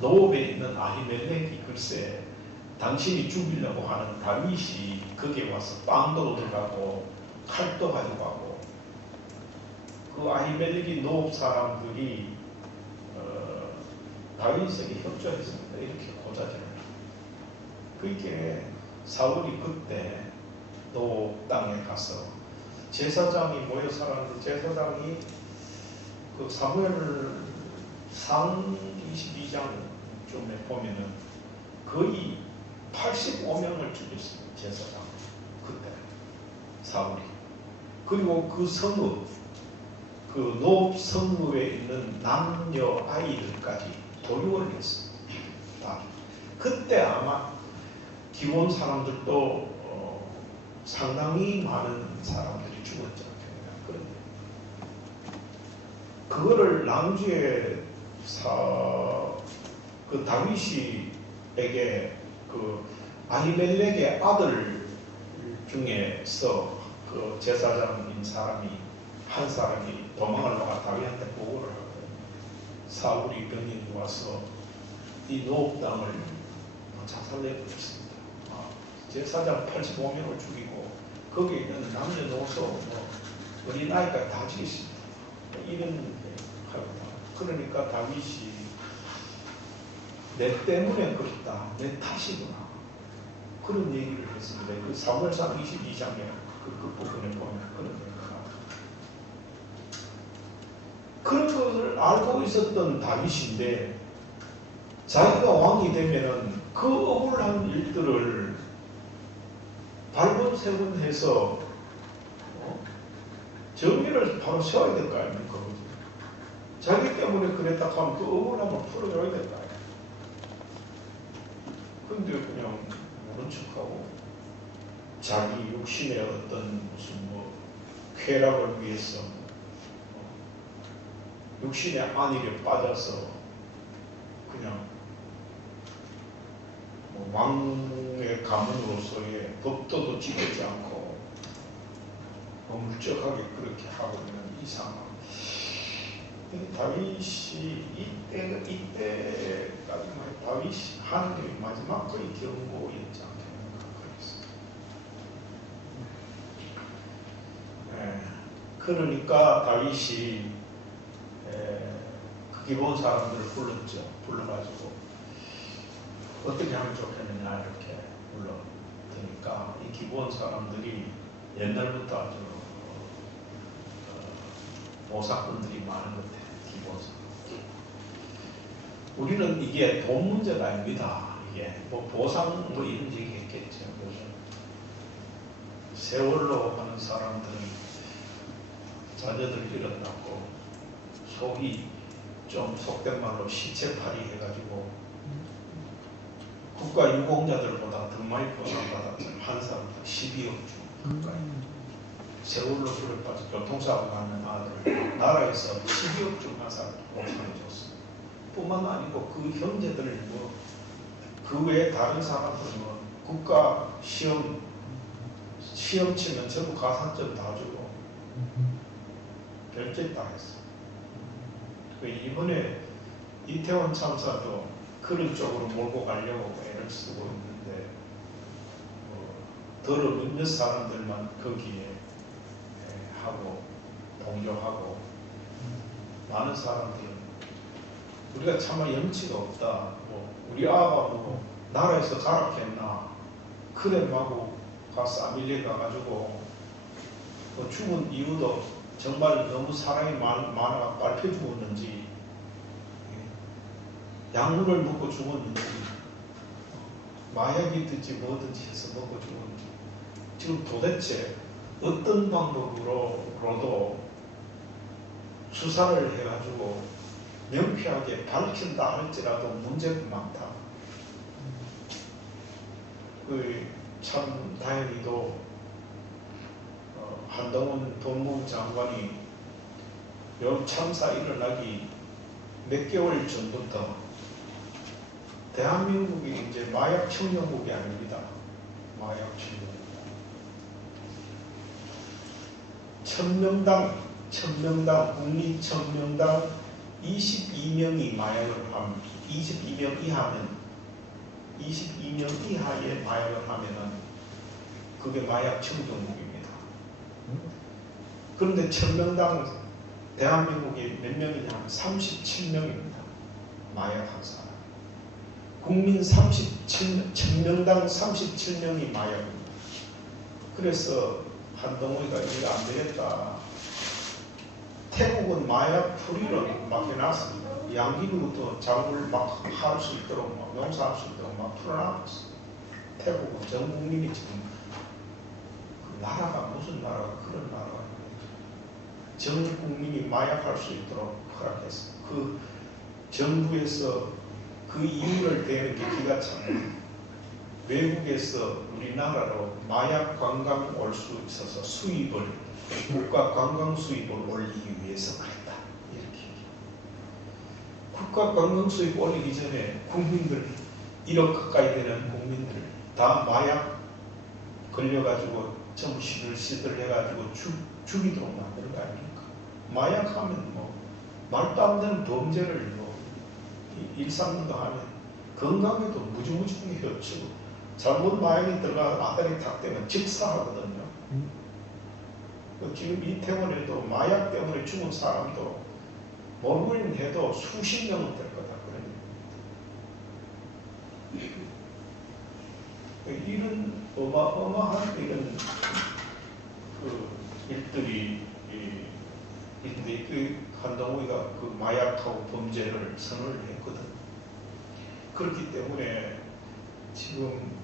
노업에 있는 아히멜렉이 글쎄 당신이 죽이려고 하는 다윗이 거기에 와서 빵도 얻어가고 칼도 가지고 가고 그 아히멜렉이 노업 사람들이 다윗에게 협조했습니다. 이렇게 고자질을. 그게 사울이 그때 노업 땅에 가서 제사장이 모여 살았는데 제사장이 그 사무엘 상 22장쯤에 보면은 거의 85명을 죽였습니다. 제사장 그때 사울이. 그리고 그 성읍 그 노업 성읍에 있는 남녀 아이들까지 도륙을 했습니다. 그때 아마 기본 사람들도 상당히 많은 사람들이 죽었지 않겠냐. 그런데 그거를 낭주의 그 다윗에게 그 아히멜렉의 아들 중에서 그 제사장인 사람이 한 사람이 도망을 나가 다윗한테 보고를 하거든요. 사울이 병인이 와서 이 노업 땅을 작살내버렸습니다. 제사장 85명을 죽이고 거기에 있는 남녀노소 어린아이까지 다 죽였습니다. 이런 하였다. 그러니까 다윗이 내 때문에 그렇다, 내 탓이구나, 그런 얘기를 했습니다. 그 사무엘상 22장에 그 부분에 보면 그런 얘기가 나옵니다. 그런 것을 알고 있었던 다윗인데 자기가 왕이 되면은 그 억울한 일들을 발본세분해서 정의를 바로 세워야 될 거 아닙니까? 자기 때문에 그랬다 하면 그 억울함을 풀어줘야 될 거 아닙니까? 근데 그냥 모른 척하고 자기 육신의 어떤 무슨 쾌락을 위해서 육신의 안일에 빠져서 그냥 왕의 가문으로서의 법도도 지키지 않고 물적하게 그렇게 하고 있는 이 상황. 다윗이 이때까지 다윗이 하나님의 마지막 거의 경고였지 않겠는가 그랬습니다. 그러니까 다윗이 그 기본 사람들을 불렀죠. 불러가지고 어떻게 하면 좋겠느냐 이렇게 불러드니까 이 기본 사람들이 옛날부터 아주 보사꾼들이 많은 것 같아요. 기본 사람. 우리는 이게 돈 문제가 아닙니다. 이게 보상 이런 얘기 했겠죠. 세월로 하는 사람들은 자녀들 잃었다고 속이 좀 속된 말로 시체팔이 해가지고 국가 유공자들보다 더 많이 보상받았죠. 한 사람당 12억 주 가까이. 세월로 불에 빠져 교통사고 나는 아들 나라에서 12억 주 한 사람 보상해 줬어요. 뿐만 아니고 그 형제들 그 외에 다른 사람들은 국가 시험 치면 전부 가산점 다 주고 별짓 다 했어요. 이번에 이태원 참사도 그런 쪽으로 몰고 가려고 애를 쓰고 있는데 더러 몇몇 사람들만 거기에 하고 동조하고 많은 사람들은 우리가 차마 염치가 없다. 우리 아가 나라에서 가락했나 그래 마구 싸밀려 가가지고 죽은 이유도 정말 너무 사랑이 많아 빨려 죽었는지 약물을 먹고 죽었는지 마약이든지 뭐든지 해서 먹고 죽었는지 지금 도대체 어떤 방법으로도 수사를 해가지고 명쾌하게 밝힌다 할지라도 문제가 많다. 참 다행히도 한동훈 법무부 장관이 요 참사 일어나기 몇 개월 전부터 대한민국이 이제 마약 청정국이 아닙니다. 마약 청정국. 1000명당 국민 1000명당 22명이 마약을 하면 22명 이하의 마약을 하면은 그게 마약 청정국입니다. 그런데 1000명당 대한민국이 몇 명이냐? 37명입니다. 마약한 사람. 국민 1000명당 37명이 마약입니다. 그래서 한동훈이가 이게 안 되겠다. 태국은 마약 풀이를 막 해놨습니다. 양기부터 작물 막 할 수 있도록 막 농사할 수 있도록 막 풀어놨어요. 태국은 전 국민이 지금 그 나라가 무슨 나라가 그런 나라가 전 국민이 마약할 수 있도록 허락했어요. 그 정부에서 그 이유를 대는 게 기가 차요. 외국에서 우리나라로 마약 관광 올 수 있어서 수입을 국가 관광 수입을 올리기 위해서 그랬다. 이렇게 국가 관광 수입 올리기 전에 국민들 1억 가까이 되는 국민들 다 마약 걸려가지고 전부 시들 해가지고 죽이도록 만드는 거 아닙니까? 마약하면 말도 안 되는 범죄를 일삼년도 하면 건강에도 무지무지하게 해치고 잘못 마약이 들어가 아다리 탁 되면 직사하거든요. 지금 이태원에도 마약 때문에 죽은 사람도 모르긴 해도 수십 명은 될 거다. 그러니까 이런 어마어마한 이런 그 일들이 있는데 그 한동우이가 그 마약하고 범죄를 선언을 했거든. 그렇기 때문에 지금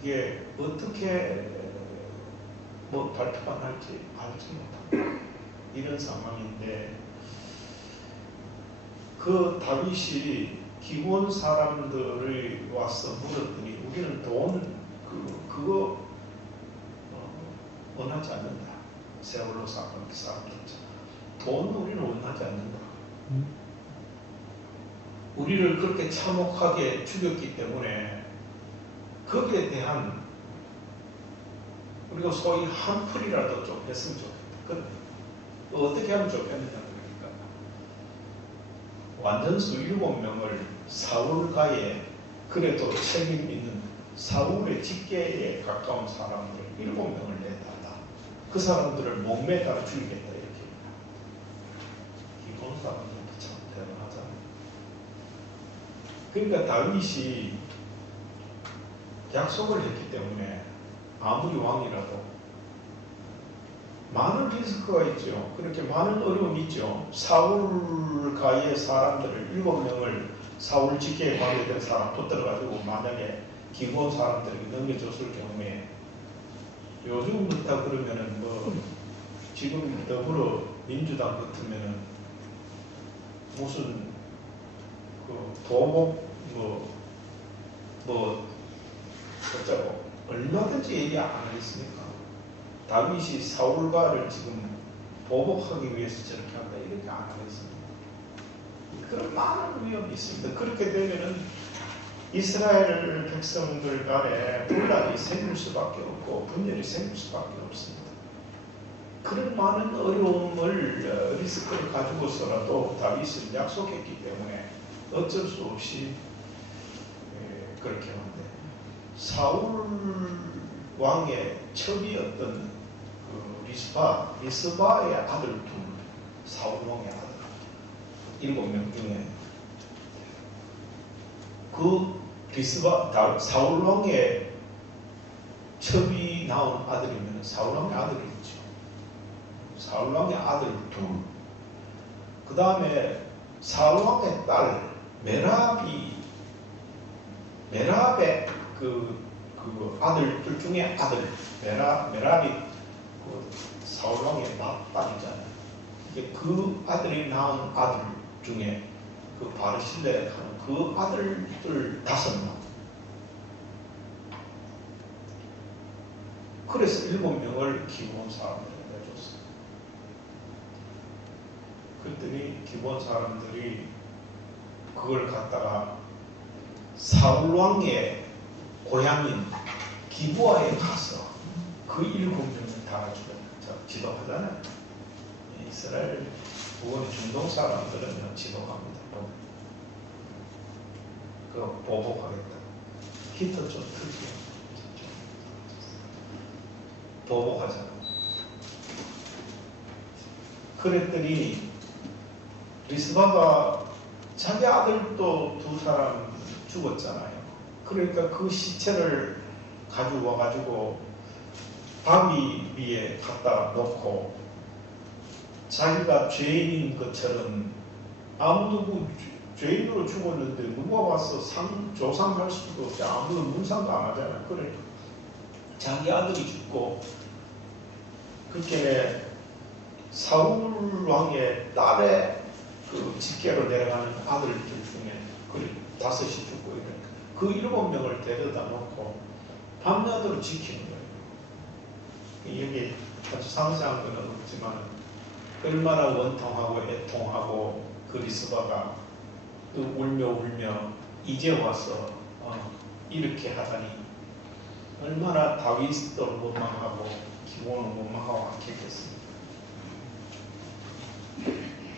이게 어떻게 뭐 발표가 날지 알지 못합니다. 이런 상황인데 그 다윗이 기본 사람들이 와서 물었더니 우리는 돈 그거 원하지 않는다. 세월호 사건 사람들 돈 우리는 원하지 않는다. 우리를 그렇게 참혹하게 죽였기 때문에 거기에 대한 우리가 소위 한풀이라도 좀 했으면 좋겠다. 어떻게 하면 좋겠느냐 그러니까 완전수 7명을 사울가에 그래도 책임 있는 사울의 직계에 가까운 사람들 7명을 내달라. 그 사람들을 목매달아 죽이겠다 이렇게. 기본 사람들도 참 대단하잖아요. 그러니까 다윗이 약속을 했기 때문에 아무리 왕이라도 많은 리스크가 있죠. 그렇게 많은 어려움이 있죠. 사울가의 사람들을 7명을 사울 직계에 관계된 사람 붙들어가지고 만약에 기본 사람들에게 넘겨줬을 경우에 요즘부터 그러면은 뭐 지금 더불어 민주당 같으면은 무슨 그 도목 어쩌고 얼마든지 얘기 안 하겠습니까? 다윗이 사울가를 지금 보복하기 위해서 저렇게 한다 이렇게 안 하겠습니다. 그런 많은 위험이 있습니다. 그렇게 되면은 이스라엘 백성들 간에 분란이 생길 수밖에 없고 분열이 생길 수밖에 없습니다. 그런 많은 어려움을 리스크를 가지고서라도 다윗은 약속했기 때문에 어쩔 수 없이 그렇게 하는데 사울 왕의 첩이었던 그 리스바의 아들 둘, 사울 왕의 아들 7명 중에 그 사울 왕의 첩이 낳은 아들이면 사울 왕의 아들이 있죠. 사울 왕의 아들 둘. 그 다음에 사울 왕의 딸 메랍의 그 아들들 중에 아들 메랍이 그 사울 왕의 막딸이잖아요. 이게 그 아들이 낳은 아들 중에 그 바르실레 하는 그 아들들 5명. 그래서 7명을 기본 사람들에 내줬어요. 그랬더니 기본 사람들이 그걸 갖다가 사울 왕의 고향인 기부아에 가서 그 7명을 다 지도하잖아요. 이스라엘 부원 중동 사람들은 지도합니다. 그거 보복하겠다. 히터 좀 특이해. 보복하잖아. 그랬더니 리스바가 자기 아들도 2사람 죽었잖아요. 그러니까 그 시체를 가지고 와가지고 바위 위에 갖다 놓고 자기가 죄인인 것처럼 아무도 죄인으로 죽었는데 누가 와서 조상할 수도 없지. 아무도 문상도 안 하잖아요. 그래 자기 아들이 죽고 그렇게 사울 왕의 딸의 그 직계로 내려가는 아들들 중에 그 5이 죽고 이러니까 그 7명을 데려다 놓고 밤낮으로 지키는 거예요. 여기 아주 상세한 건 없지만 얼마나 원통하고 애통하고 그 리스바가 또 울며 이제 와서 이렇게 하다니 얼마나 다윗도 원망하고 기본은 원망하고 악했겠습니까?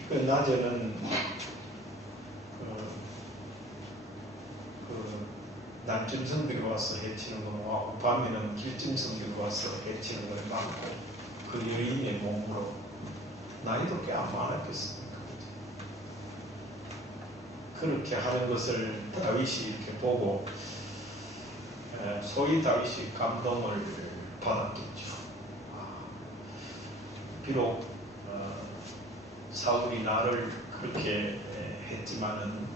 그 낮에는 난짐승들이 와서 해치는 거 많고 밤에는 길짐승들이 와서 해치는 거 많고 그 여인의 몸으로 나이도 꽤 안 많았겠습니까? 그렇게 하는 것을 다윗이 이렇게 보고 소위 다윗이 감동을 받았겠죠. 비록 사울이 나를 그렇게 했지만은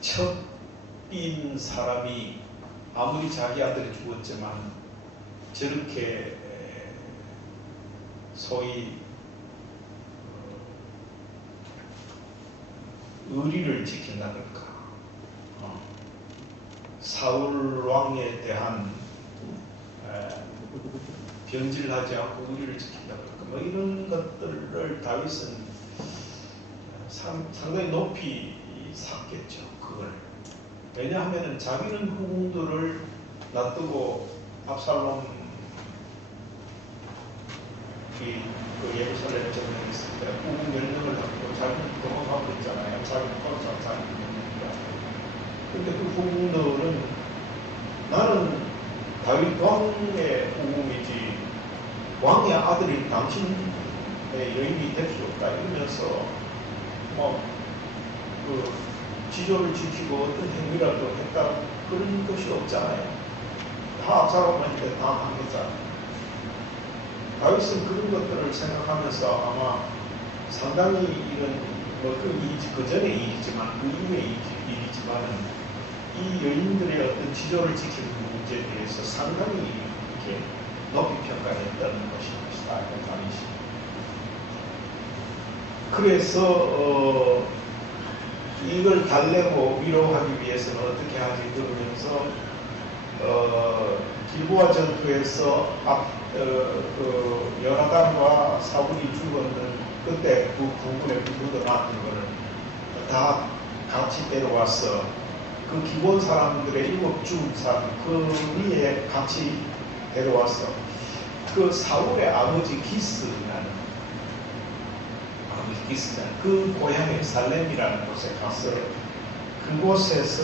첩인 사람이 아무리 자기 아들이 죽었지만 저렇게 소위 의리를 지킨다든가 사울 왕에 대한 변질하지 않고 의리를 지킨다든가 뭐 이런 것들을 다윗은 상당히 높이 샀겠죠. 그걸 왜냐하면 자기는 후궁들을 놔두고 압살롬 그 예루살렘 점령했을 때 후궁 연령을 놔두고 자기는 도망가고 있잖아요. 자기는 혼자 자기는 연령이라. 근데 그 후궁들은 나는 다윗 왕의 후궁이지 왕의 아들이 당신의 여인이 될 수 없다 이러면서 그 지조를 지키고 어떤 행위라도 했다 그런 것이 없잖아요. 다 압살롬한테 다 당했잖아요. 다윗은 그런 것들을 생각하면서 아마 상당히 이런 그 전의 일이지만 그 이후의 일이지만은 이 여인들의 어떤 지조를 지키는 문제에 대해서 상당히 이렇게 높이 평가했다는 것입니다. 다윗이. 그래서 이걸 달래고 위로하기 위해서는 어떻게 하지 그러면서 길보아 전투에서 그 요나단과 사울이 죽었는 그때 그 부분에 묻어놨던 거를 다 같이 데려와서 그 기본 사람들의 7중 사람 그 위에 같이 데려와서 그 사울의 아버지 기스라는 그 고향의 살렘이라는 곳에 가서 그곳에서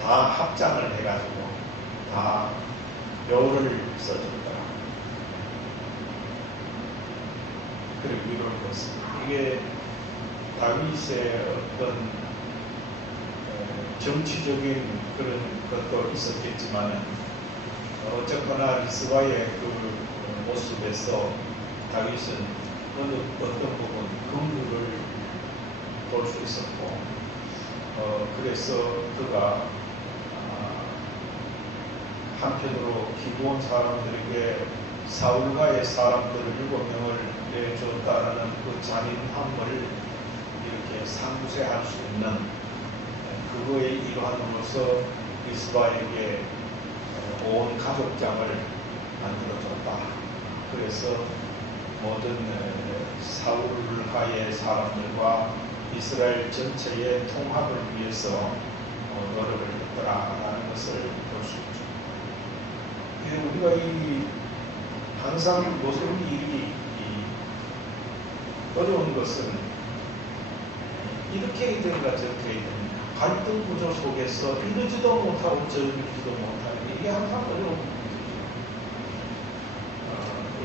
다 합장을 해가지고 다 묘를 써줬더라. 그리고 위로를 했습니다. 이게 다윗의 어떤 정치적인 그런 것도 있었겠지만 어쨌거나 리스바의 그 모습에서 다윗은 어떤 부분 긍휼을 볼 수 있었고 그래서 그가 한편으로 기브온 사람들에게 사울과의 사람들을 7명을 내줬다라는 그 잔인함을 이렇게 상쇄할 수 있는 그거의 일환으로서 리스바에게 온 가족장을 만들어줬다. 그래서 모든 사울과의 사람들과 이스라엘 전체의 통합을 위해서 노력을 했더라라는 것을 볼 수 있죠. 우리가 항상 모든 일이 어려운 것은 이렇게 해야 되는가 저렇게 해야 되는가 갈등 구조 속에서 이러지도 못하고 저러지도 못하는 이게 항상 어려운 문제죠.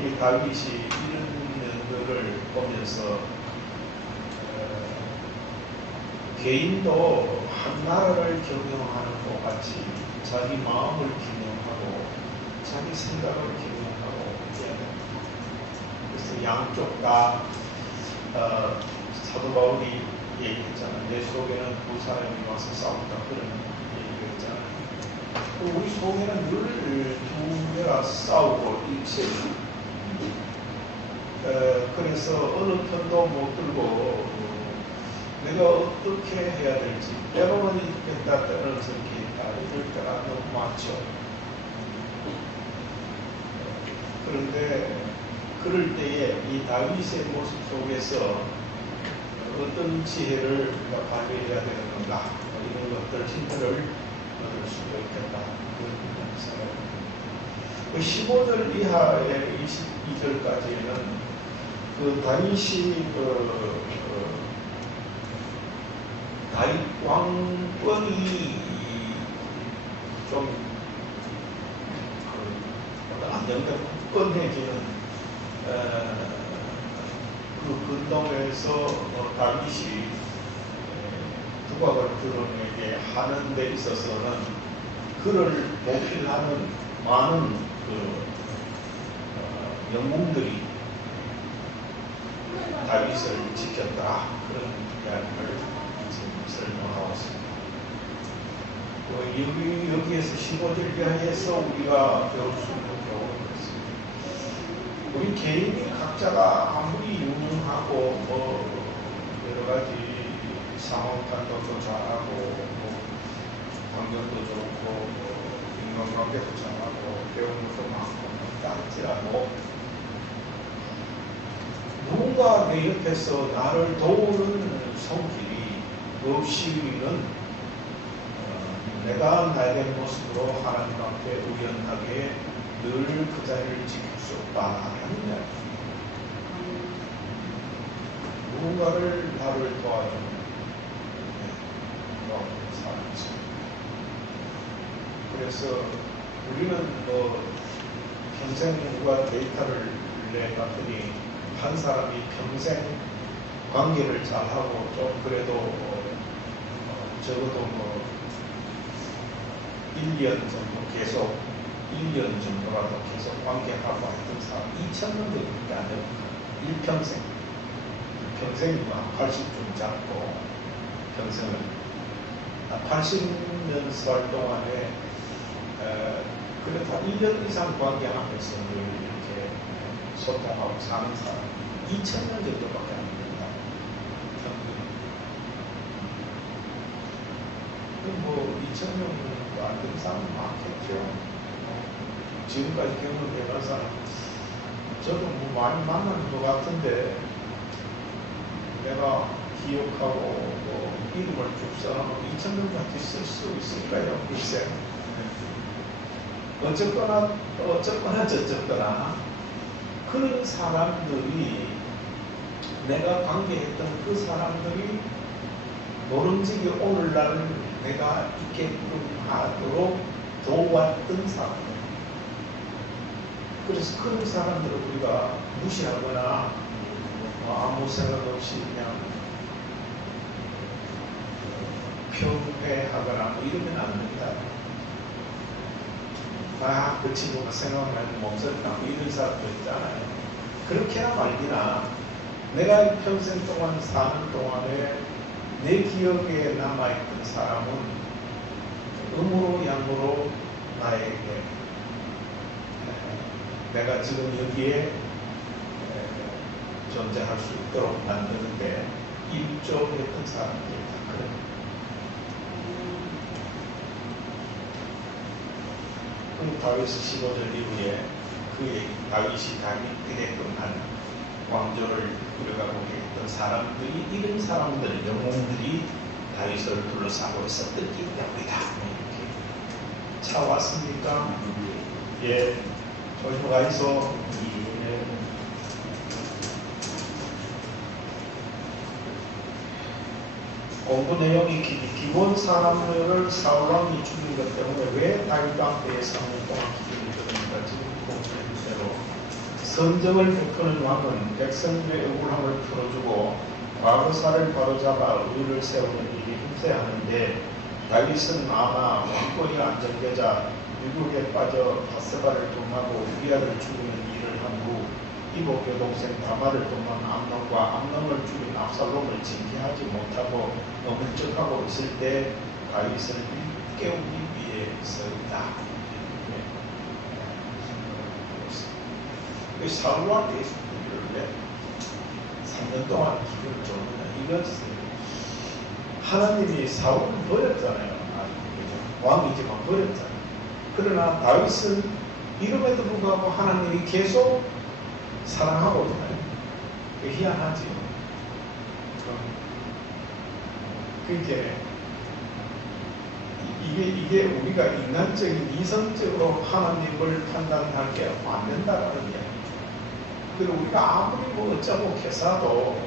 이 다윗이 이런 면들을 보면서 개인도 한 나라를 경영하는 것 같이 자기 마음을 경영하고 자기 생각을 경영하고 해야 됩니다. 그래서 양쪽 다 사도 바울이 얘기했잖아요. 내 속에는 두 사람이 와서 싸운다 그런 얘기가 있잖아요. 우리 속에는 늘 두 개가 싸우고 일치해요. 그래서 어느 편도 못 들고 내가 어떻게 해야 될지 때로는 이렇게 했다 때로는 저렇게 했다 이럴 때가 너무 많죠. 그런데 그럴 때에 이 다윗의 모습 속에서 어떤 지혜를 우리가 발휘해야 되는 건가 이런 것들 힌트를 얻을 수도 있겠다 그런 생각입니다. 15절 이하의 22절까지는 그 다윗이 다윗 왕권이 좀 안정된 권해지는 그 근동에서 다윗이 두각을 드러내게 하는 데 있어서는 그를 모필하는 많은 영웅들이 다윗을 지켰다, 그런 이야기를 지금 설명하고 있습니다. 여기에서 15절 이하에서 우리가 배울 수 있는 교훈은 그렇습니다. 우리 개인이 각자가 아무리 유능하고 여러 가지 상황 판단도 잘하고 환경도 좋고 인간관계도 잘하고 배운 것도 많고 할지라도 누군가 내 옆에서 나를 도우는 성질이 없이는 내가 나의 모습으로 하나님 앞에 우연하게 늘 그 자리를 지킬 수 없다는 이야기. 누군가를 나를 도와주는 사람이 있습니다. 그래서 우리는 평생 누가 데이터를 내놨더니 한 사람이 평생 관계를 잘하고 좀 그래도 적어도 1년 정도 계속 1년 정도라도 계속 관계하고 했던 사람 2,000명 정도밖에 안 됩니다. 일평생. 평생이 80좀 잡고 평생을 80년 살 동안에 그래도 1년 이상 관계하면서 이렇게 소통하고 사는 사람 2,000년 정도밖에 안 됩니다. 평균 2,000명도 안 되는 사람은 많겠죠. 지금까지 경험해본 사람 저도 많이 만나는 것 같은데 내가 기억하고 이름을 쭉 써놓고 2,000명까지 쓸 수 있을까요? 글쎄. 어쨌거나 저쨌거나 그런 사람들이 내가 관계했던 그 사람들이 모름지기 오늘날 내가 있게끔 하도록 도왔던 사람들. 그래서 그런 사람들을 우리가 무시하거나 아무 생각 없이 그냥 평회하거나 이러면 안 된다. 그 친구가 생각나는 목소리 나고 이런 사람도 있잖아요. 그렇게나 말기나 내가 평생 동안 사는 동안에 내 기억에 남아있던 사람은 음으로 양으로 나에게 내가 지금 여기에 존재할 수 있도록 만드는데 일조했던 사람들이 다 그런 그 다윗 15절 이후에 그의 다윗이 다윗되게끔 한 왕조를 이뤄가고 했던 사람들이 이런 사람들, 영웅들이 다윗을 둘러싸고 있었던 때문이다. 이렇게 차 왔습니까? 예, 조심가 있어. 공부 내용이 기본 사람들을 사울왕이 죽인 것 때문에 왜 다윗 왕때에 3년 동안 기준을 들었는가 지금 공부해 대로 선정을 베푸는 왕은 백성들의 억울함을 풀어주고 과거사를 바로잡아 의를 세우는 일이 흠세하는데 다윗은 아마 왕권이 안정되자 미국에 빠져 바세바를 동하고 우리아를 죽이는 일을 한 후 이복 여동생 다말을 동한 암논과 암논을 죽인 압살롬을 징계하지 못하고 훌쩍하고 있을 때 다윗을 깨우기 위해 서있다. 사울왕 예수님을 3년 동안 기회를 줬느냐. 이것은 하나님이 사울을 버렸잖아요. 왕이지만 버렸잖아요. 그러나 다윗은 이름에도 불구하고 하나님이 계속 사랑하고 있잖아요. 희한하지. 그러니까 이게 우리가 인간적인 이성적으로 하나님을 판단할 게 안 된다라는 이야기. 그리고 우리가 아무리 어쩌고 해서도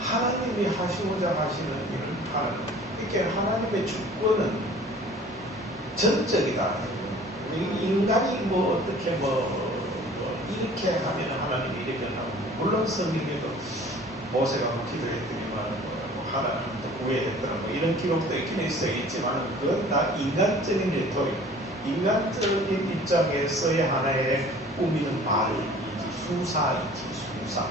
하나님이 하시고자 하시는 일을 하는 이렇게 하나님의 주권은 전적이다. 인간이 뭐 어떻게 이렇게 하면 하나님이 이렇게 하고 물론 성경에도 모세가 기도했더니만 하나님한테 구애했더라 이런 기록도 있긴 있지만 그건 다 인간적인 레토릭, 인간적인 입장에서의 하나의 꾸미는 말이지 수사이지 수사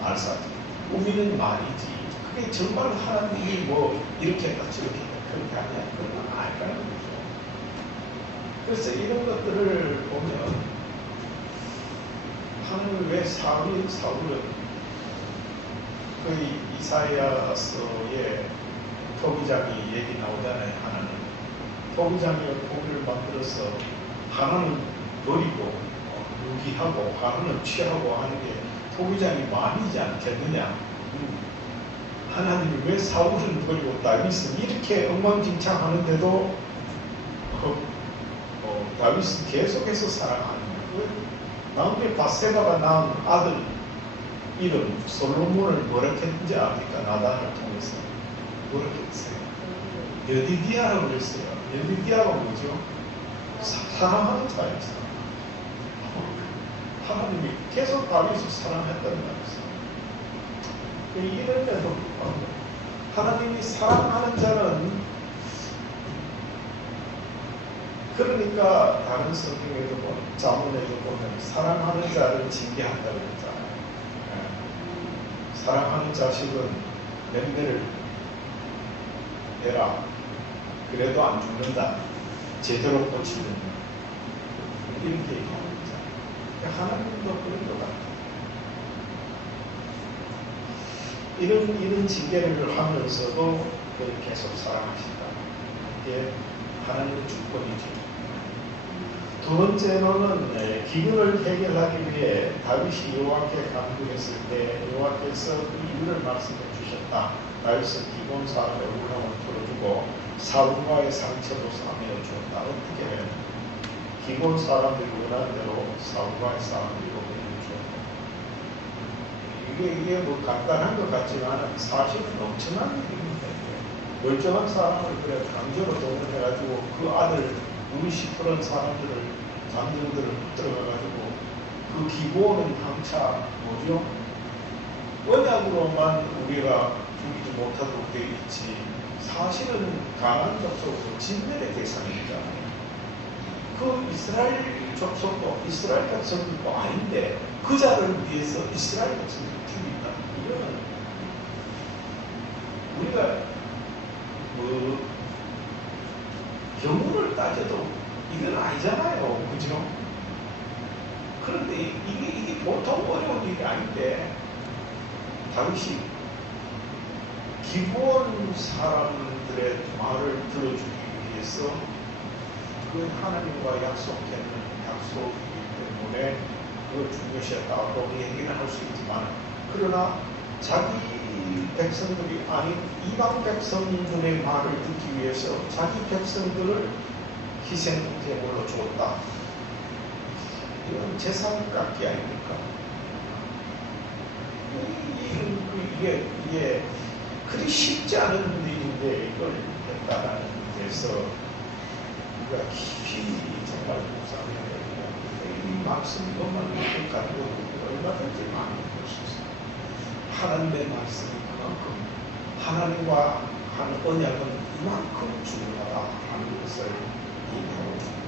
말사지 꾸미는 말이지 그게 정말 하나님이 뭐 이렇게 했다 저렇게 했다 그런 게 아니야. 그건 아니라는 거죠. 그래서 이런 것들을 보면 하나님이 왜 사울은 그 이사야서에 토기장이 얘기 나오잖아요. 하나님 토기장이 고기를 만들어서 하나는 버리고 유기하고 하나는 취하고 하는 게 토기장이 말이지 않겠느냐. 하나님이 왜 사울은 버리고 다윗은 이렇게 엉망진창하는데도 다윗은 계속해서 사랑하는 거예요. 나중에 바세바가 낳은 아들 이름 솔로몬을 뭐라 했는지 압니까? 나단을 통해서 뭐라 했어요? 여디디아라고 그랬어요. 여디디아가 뭐죠? 사랑하는 자였어요. 하나님이 계속 다윗을 사랑했다는 말이었어요. 이런 데도 하나님이 사랑하는 자는 그러니까 다른 성경에도 자문에도 보면 사랑하는 자를 징계한다고 했잖아요. 사랑하는 자식은 냄새를 해라. 그래도 안 죽는다. 제대로 고치는 이렇게 얘기하는 거잖아요. 하나님도 그런 것 같아요. 이런 징계를 하면서도 그를 계속 사랑하신다. 이게 하나님의 주권이죠. 두 번째로는 기근을 해결하기 위해 다윗이 여호와께 간구했을 때 여호와께서 그 이유를 말씀해 주셨다. 다윗은 기본 사람의 울음을 풀어주고 사울과의 상처도 싸매어 주었다. 어떻게 기본 사람들이 원하는 대로 사울과의 싸움을 이루어내 주었다. 이게 뭐 간단한 것 같지만 사실은 엄청난 일입니다. 멀쩡한 사람을 그래 강제로 동원해가지고 그 아들 우리 시퍼런 사람들을 장정들을 들어가가지고 그 기고는 항차 뭐죠? 언약으로만 우리가 죽이지 못하도록 되어 있지 사실은 강한 족속으로 진멸의 대상이잖아요. 그 이스라엘 족속도 이스라엘 백성도 아닌데 그 자를 위해서 이스라엘 백성을 죽인다. 이거는 우리가 경우를 따져도 이건 아니잖아요. 그죠? 그런데 이게 보통 어려운 일이 아닌데 다윗이 기본 사람들의 말을 들어주기 위해서 그 하나님과 약속했는 약속이기 때문에 그 중요시했다고 얘기는 할 수 있지만 그러나 자기 백성들이 아닌 이방 백성들의 말을 듣기 위해서 자기 백성들을 희생제물로 주었다. 이건 제사값이 아닙니까? 이게 그리 쉽지 않은 일인데 이걸 했다라는 데서 우리가 깊이 정말 묵상해야 됩니다. 이 말씀 이것만 이렇게 가지고 얼마든지 많이 볼 수 있어요. 하나님의 말씀이 그만큼 하나님과 하는 언약은 이만큼 중요하다 하는 것을 얘기하고 있습니다.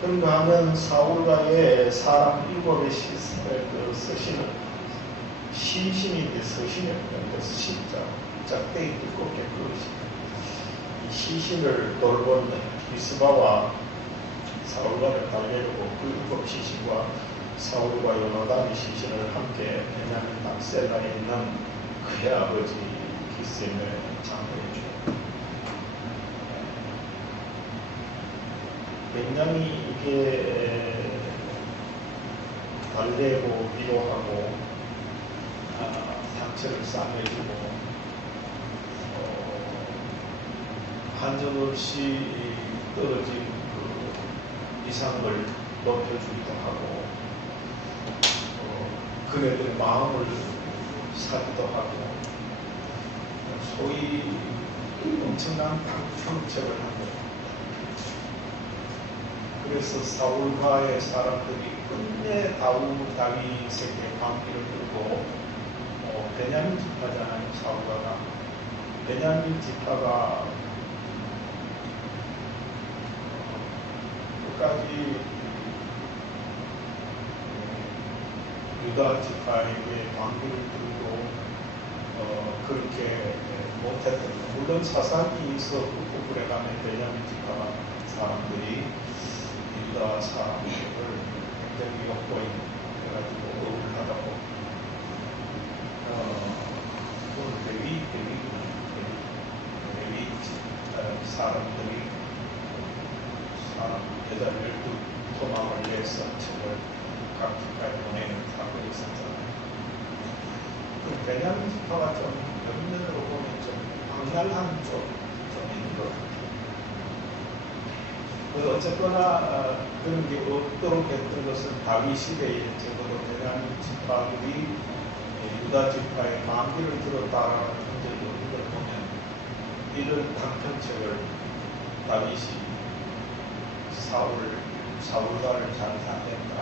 그런가 하면 사울과의 사람 7의 그 서신은 시신인데 서신이었는데 시자 짝대기 두껍게 그으십니다. 이 시신을 돌본 미스바와 사울과를 달래려고 그 7시신과 사울과 요나단의 시신을 함께 베냐민 막셀라에 있는 그의 아버지 기셈에 장례해 줍니다. 굉장히 이게 달래고 위로하고 상처를 싸매주고 한정없이 떨어진 그 이상을 높여주기도 하고 그네들의 마음을 사기도 하고 소위 엄청난 방청책을 하고 그래서 사울과의 사람들이 끝내 다윗에게 반기를 들고 베냐민 지파잖아요. 사울과가 베냐민 지파가 끝까지 유다 지파에게 반기를 들고 그렇게 못했던 물론 사상이 있어 그 부분에 가면 베냐민 지파 사람들이 유다 사람들을 굉장히 욕보해가지고 억울하다고 레위 사람들이 여자 12 토막을 내서 책을 각 지파에 보내는 사건이 있었잖아요. 베냐민 지파가 좀 옆면으로 보면 좀 강렬한 좀 있는 것 같아요. 어쨌거나 그런 게 없도록 했던 것은 다윗 시대에 적어도 베냐민 지파들이 유다 지파의 만기를 들었다라는 흔적이 없는 걸 보면 이런 단편책을 다윗이 사울과를 잘 살렸다,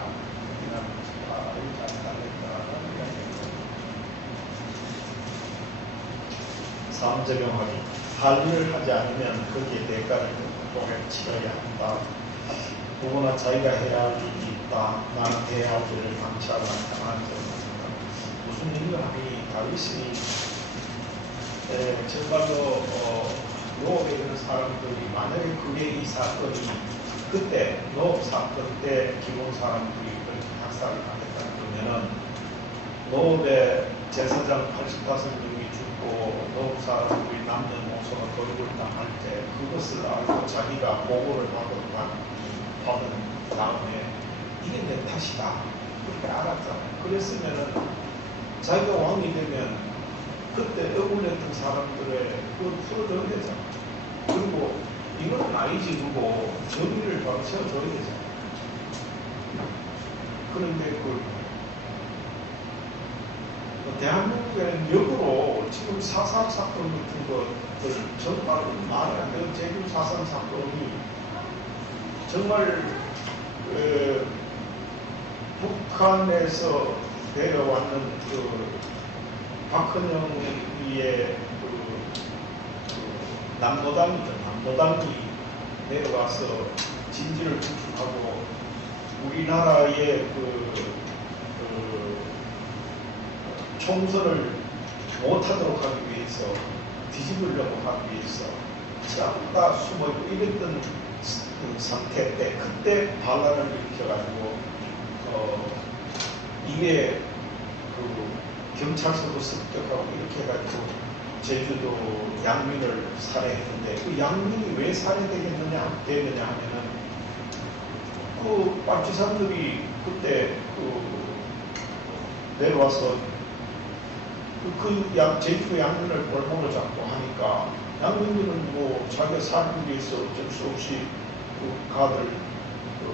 베냐민 지파를 잘 살렸다라는 이야기입니다. 3적용하기 할 일을 하지 않으면 거기에 대가를 보게 치러야 한다. 누구나 자기가 해야 할 일이 있다. 나는 해야 할 일을 방치하고 하나님 것입니다. 무슨 일을 하니 다윗이 정말로 노업에 있는 사람들이 만약에 그게 이 사건이 그때 노업 사건 때 기본 사람들이 그렇게 학살을 당했다는 그러면은 노업에 제사장 85명이 죽고 노업 사람들이 남녀노소가 돌입을 당할 때 그것을 알고 자기가 보고를 받은 다음에 이게 내 탓이다 그렇게 알았잖아요. 그랬으면은 자기가 왕이 되면 그때 억울했던 사람들의 그걸 풀어줘야 되잖아요. 그리고 이건 아니지 그거 정의를 바로 세워줘야 되잖아요. 그런데 대한민국에는 역으로 지금 4.3 사건 같은 것들 정말 말이 안 되는 제주 4.3 사건이 정말 북한에서 내려왔는 박헌영의 남노당이 내려와서 진지를 구축하고 우리나라의 총선을 못하도록 하기 위해서 뒤집으려고 하기 위해서 전부 다 숨어있고 이랬던 그 상태 때 그때 반란을 일으켜가지고 이게 경찰서도 습격하고 이렇게 해가지고 제주도 양민을 살해했는데 그 양민이 왜 살해되느냐 하면은 그 박쥐산들이 그때 내려와서 제주도 양민을 볼모로 잡고 하니까 양민들은 뭐 자기가 살기 위해서 어쩔 수 없이 가들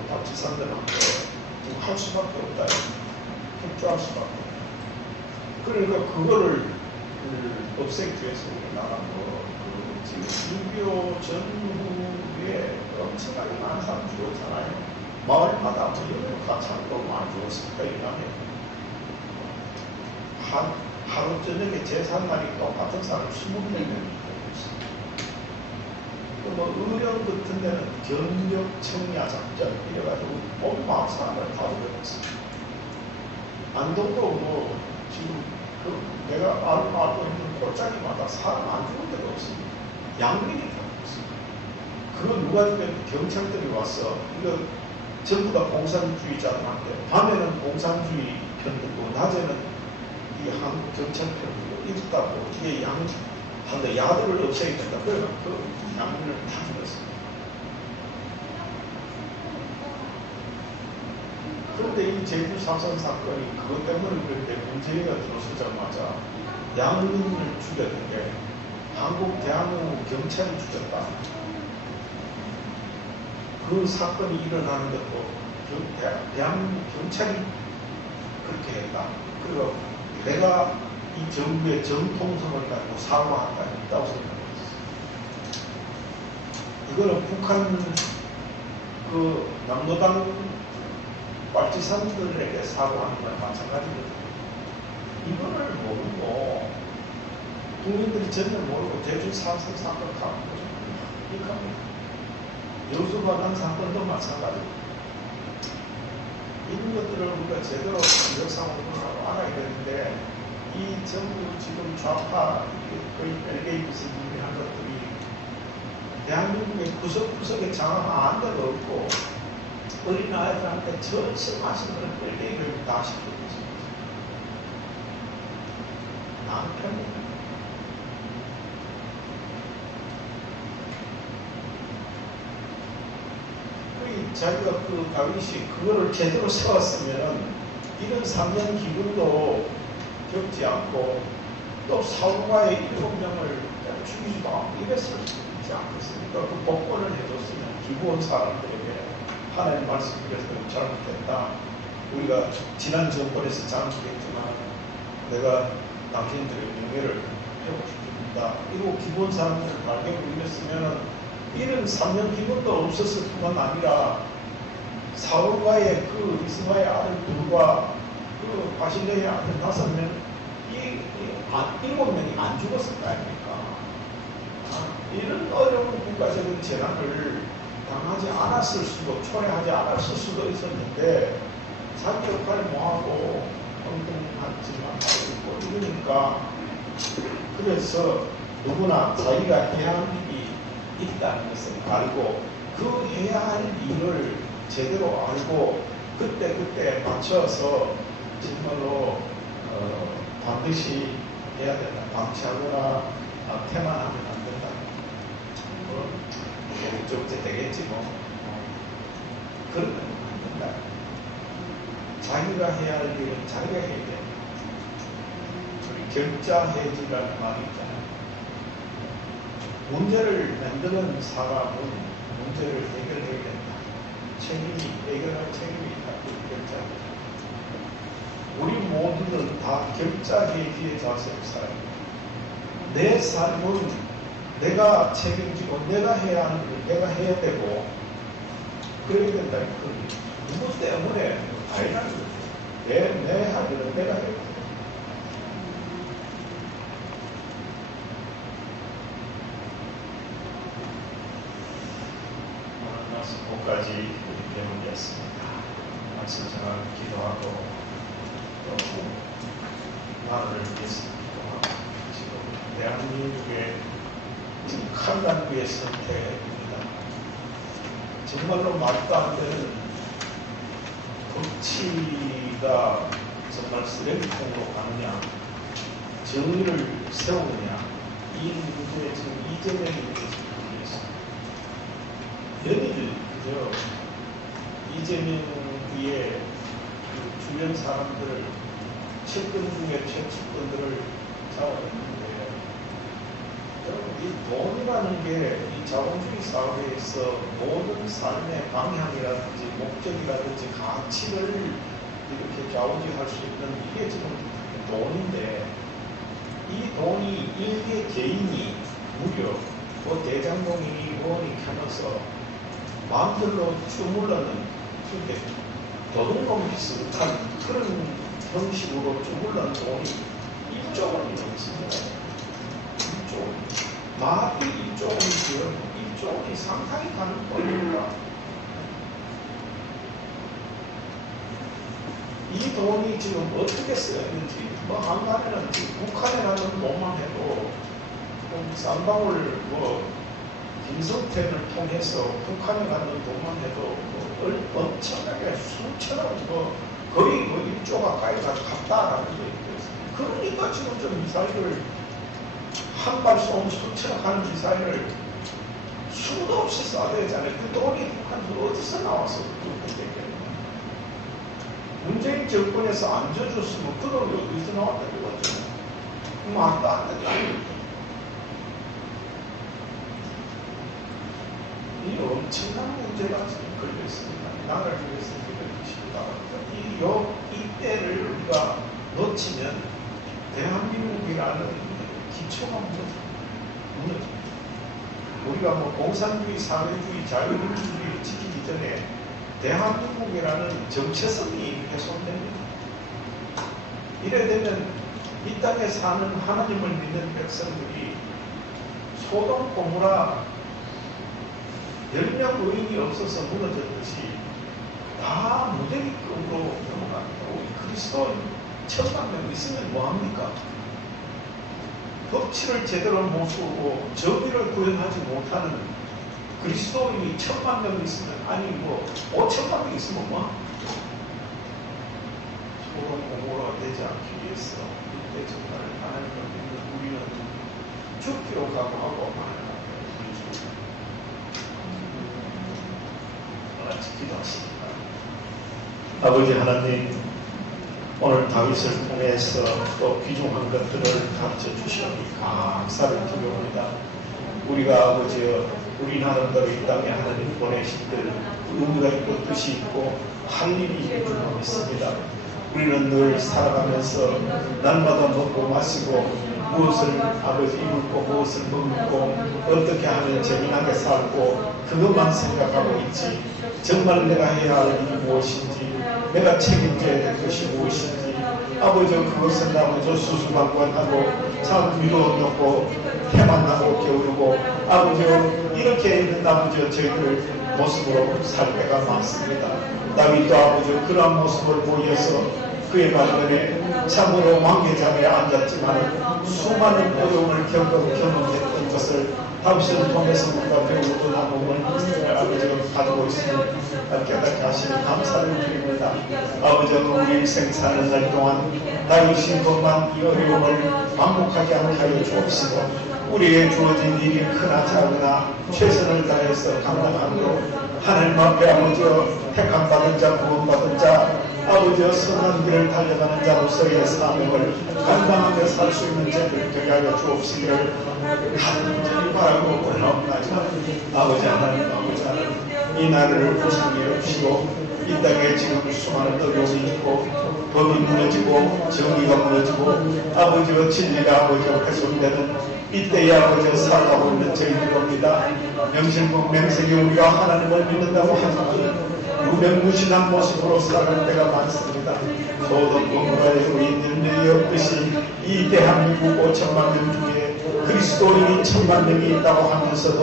박쥐산들한테 할 수밖에 없다. 협조할 수밖에 없다. 그러니까 그거를 없애기 위해서 우리나라 지금 6.25 전후에 엄청나게 많은 사람 죽었잖아요. 마을마다 여러 가창도 많이 죽었습니다. 이라면 하루 저녁에 제삿날이 똑같은 사람 20명이 죽었습니다. 의령 같은 데는 견력 청야 작전 이래가지고 온 마을 사람을 다 죽였습니다. 안동도 지금 내가 알고 있는 골짜기마다 사람 안 죽은 데가 없습니다. 양민이 다 죽었습니다. 그거 누가 죽였는데 경찰들이 와서 이거 전부 다 공산주의자들한테 밤에는 공산주의 편들고 낮에는 이 한국 경찰 편들고 이랬다고 이게 한데 야들을 없애야 된다. 그래서 그 양민을 다 죽였습니다. 그런데 이 제주 사선 사건이 그것 때문에 그런데 문재인이가 들어서자마자 양민을 죽였는데 대한민국 경찰이 죽였다. 그 사건이 일어나는 것도 대한민국 경찰이 그렇게 했다. 그리고 내가 이 정부의 정통성을 가지고 사과한다 있다고 생각했어요. 이거는 북한 그 남로당 빨치산들에게 사과하는 거랑 마찬가지거든요. 이거를 모르고 국민들이 전혀 모르고 대중 사상 사건 다 이겁니다. 여수관한 사건도 마찬가지입니다. 이런 것들을 우리가 제대로 역사적으로 알아야 되는데 이 전부 지금 좌파 거의 벨게이트스 유리한 것들이 대한민국의 구석구석에 장악한 데가 없고 어린 아이들한테 전심하신 그런 벨게이트를 다 시키고 있습니다. 남편입니다. 자기가 그 다윗이 그거를 제대로 세웠으면 이런 3년 기근도 겪지 않고 또 사울과의 7명을 죽이지도 않고 이랬을 수 있지 않겠습니까? 그 복권을 해줬으면 기부원 사람들에게 하나님 말씀드려서 잘못했다. 우리가 지난 정권에서 잘못했지만 내가 당신들의 명예를 회복시킵니다. 이러고 기부원 사람들을 발견을 이랬으면 이런 3년 기분도 없었을 뿐만 아니라 사울과의 그 이스마의 아들 둘과 그 바실레의 아들 5명 이 7명이 안 죽었을 거 아닙니까? 이런 어려운 국가적인 재난을 당하지 않았을 수도 초래하지 않았을 수도 있었는데 자기 역할을 뭐하고 엉뚱하지만 하고 이러니까 그래서 누구나 자기가 해야 할 일이 있다는 것을 알고 그 해야 할 일을 제대로 알고 그때 맞춰서 정말로 반드시 해야 된다. 방치하거나 태만하면 안 된다. 뭐 좀 되겠지 뭐. 그러면 안 된다. 자기가 해야 할 일은 자기가 해야 돼. 우리 결자해지라는 말이 있잖아요. 문제를 만드는 사람은 문제를 해결해야 된다. 해결할 책임이 있다. 결자. 우리 모두는 다 결자해지의 자세로 살아요. 내 삶은 내가 책임지고 내가 해야 하는 걸 내가 해야 되고 그래야 된다. 누구 때문에 아니라는 거죠. 내 할 일은 내가 해야 돼. 말씀까지 배우겠습니다. 말씀 전하 기도하고 또 나라를 위해서 기도하고 지금 대한민국의 지금 칼날위의 선택입니다. 정말로 말도 안 되는 법치가 정말 쓰레기통으로 가느냐 정의를 세우느냐 이 문제에 지금 이재명이 연일 그저 이재명 뒤에 그 주변 사람들을 측근 중에 최측근들을 잡아냈는데 여러분 이 돈이라는 게 이 자본주의 사회에서 모든 삶의 방향이라든지 목적이라든지 가치를 이렇게 좌우지할 수 있는 이게 지금 돈인데 이 돈이 일개 개인이 무려 뭐 대장동이 원이 켜면서 마음대로 주물러는 그게 도둑놈 비슷한 그런 형식으로 주물러는 돈이 1조 원이 넘습니다. 1조 원. 말이 1조 원이고요. 1조 원이 상당히 가는 돈입니다. 이 돈이 지금 어떻게 쓰였는지 뭐 한간에는 북한에 가는 돈만 해도 쌍방울 김성태를 통해서 북한에 가는 돈만 해도 엄청나게 수천억 거의 1조 가까이 갔다라는 게 있어요. 그러니까 지금 좀 미사일을 한 발 쏘면 수천억 하는 미사일을 수도 없이 쏴야 되잖아요. 그 돈이 북한에서 어디서 나와서 그렇게 됐겠냐. 문재인 정권에서 안 줘줬으면 그 돈이 어디서 나왔다 이거죠. 말도 안 된다. 이 엄청난 문제가 지금 걸려있습니다. 나라를 위해서 이때를 우리가 놓치면 대한민국이라는 기초가 무너집니다. 우리가 뭐 공산주의, 사회주의, 자유민주주의를 지키기 전에 대한민국이라는 정체성이 훼손됩니다. 이래 되면 이 땅에 사는 하나님을 믿는 백성들이 소돔 고모라 10명 의인이 없어서 무너졌듯이 다 무대기급으로 넘어갑니다. 우리 그리스도인 1000만 명 있으면 뭐합니까? 법치를 제대로 못 쓰고 정의를 구현하지 못하는 그리스도인이 1000만 명 있으면, 아니 뭐 5천만 명 있으면 뭐? 소돔 고모라가 되지 않기 위해서 이때 정말 하나님을 믿는 우리는 죽기로 각오하고 같이 기도하십니다. 아버지 하나님, 오늘 다윗을 통해서 또 귀중한 것들을 가르쳐 주시오니 감사를 드립니다. 우리가 아버지여, 우리 나름대로 이 땅에 하나님 보내신 그 의무가 있고 뜻이 있고 할 일이 있는 줄 믿습니다. 우리는 늘 살아가면서 날마다 먹고 마시고 무엇을 아버지 입을고 무엇을 먹고 어떻게 하면 재미나게 살고 그것만 생각하고 있지, 정말 내가 해야 할 일이 무엇인지, 내가 책임져야 될 것이 무엇인지, 아버지 그것은 아버지 수수방관하고 참 위로 놓고 태만 나고 게으르고 아버지 이렇게 있는 아버지 저희들 모습으로 살 때가 많습니다. 다윗도 아버지 그러한 모습을 보여서 그의 말년에 참으로 왕계장에 앉았지만 수많은 어려움을 경험했던 것을 다윗을 통해서 우리가 배우고 나누는 아버지가 가지고 있음을 깨닫게 하시는 감사를 드립니다. 아버지는 우리 인생 사는 날 동안 다윗이 것만 이 어려움을 반복하게 하여 주옵시고, 우리에게 주어진 일이 크나 작으나 최선을 다해서 감당함으로 하나님 앞에 아버지여 택함받은 자, 구원받은 자, 아버지여 선한 길을 달려가는 자로서의 사명을 감당하며 살 수 있는 자들 되게 하여 주옵시기를 간절히 바라고 올라옵나이다. 아버지 하나님, 아버지 하나님, 이 나라를 구성해 주시고 이 땅에 지금 수많은 어려움이 있고 법이 무너지고 정의가 무너지고 아버지와 진리가 아버지와 훼손되는 이때에 아버지가 살아가고 있는 저희들 겁니다. 명실국 맹세기 우리가 하나님을 믿는다고 하지만 무명무신한 모습으로 살아갈 때가 많습니다. 소돔 고모라의 의인들이 없듯이 이 대한민국 5천만 명 중에 그리스도인이 1000만 명이 있다고 하면서도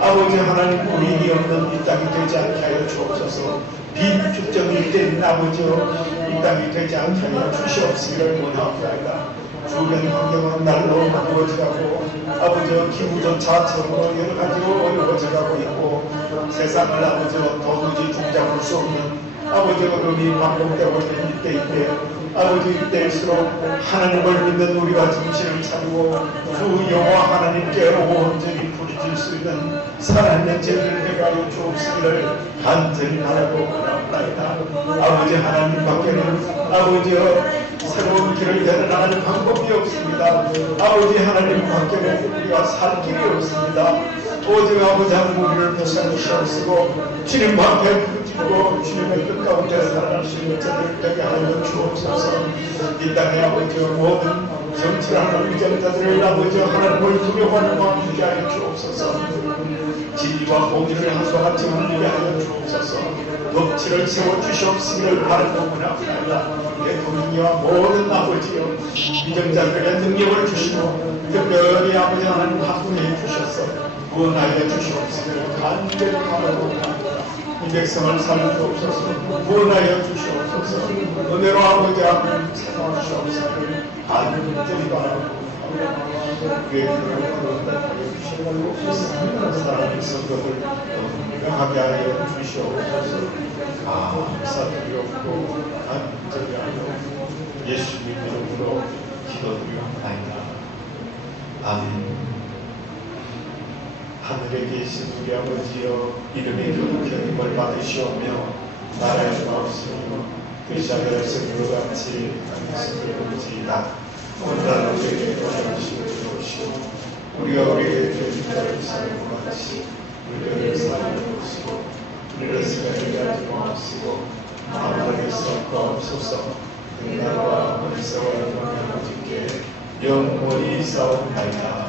아버지 하나님 의인이 없는 이 땅이 되지 않게 하여 주옵소서. 비축정이 된 아버지로 이 땅이 되지 않게 하여 주시옵시기를 원하옵나이다. 주변 환경은 날로 어두워져가고 아버지와 기후조차 처음으로 여러 가지로 어려워져가고 있고 세상을 아버지와 도무지 중잡을 수 없는 아버지와 음이 반복되고 있는 이때인데 아버지 이때일수록 하나님을 믿는 우리가 정신을 차리고 주 여호와 하나님께 온전히 부르질 수 있는 살아있는 죄를 해가여 주옵시기를 간절히 바라고 원합니다. 아버지 하나님 밖에는 아버지여 새로운 길을 열어나가는 방법이 없습니다. 아버지 하나님 밖에는 우리가 살 길이 없습니다. 오직 아버지 하나님 우리를 보살피시옵시고 주님 밖에 부르짖고 주님의 뜻 가운데 살아갈 수 있는 자들 되게 하여 주옵소서. 이 땅에 아버지 모든 정치라는 의정자들을 아버지 하나님을 두려워하는 마음 주게 하여 주옵소서. 진리와 공의를 하소같이 움직이게 하여 주옵소서. 법치를 세워주시옵시기를 바라고 원합니다. 대통령이와 모든 아버지여 위정자들의 능력을 주시고 특별히 아버지 하나님 확인해 주셔서 구원하여 주시옵시기를 간절히 바라고 원합니다. 이 백성을 살려주옵소서. 구원하여 주시옵소서. 은혜로 아버지 하나님 세워주시옵시기를 간절히 바라고 우리의 기도를 주시옵소서. 사랑의 성도들 명하게 하여 주시옵소서. 감사드리옵고 간절히 하여 예수님 이름으로 기도드리옵나이다. 아멘. 하늘에 계신 우리 아버지여, 이름이 거룩히 여김을 받으시오며 나라의 주옵시며 뜻이 하늘에서 그같이 땅에서 이루어지이다. 오늘날 우리에게 도와주시고 주옵시고 우리가 우리에게 죄진 자를 사는 것 같이 우리를 사하옵시고 우리를 쓰게 하지 마옵시고 마음속에서 거없소서. 그 나라와 권세와 영광이 아버지께 영원히 싸움하리라.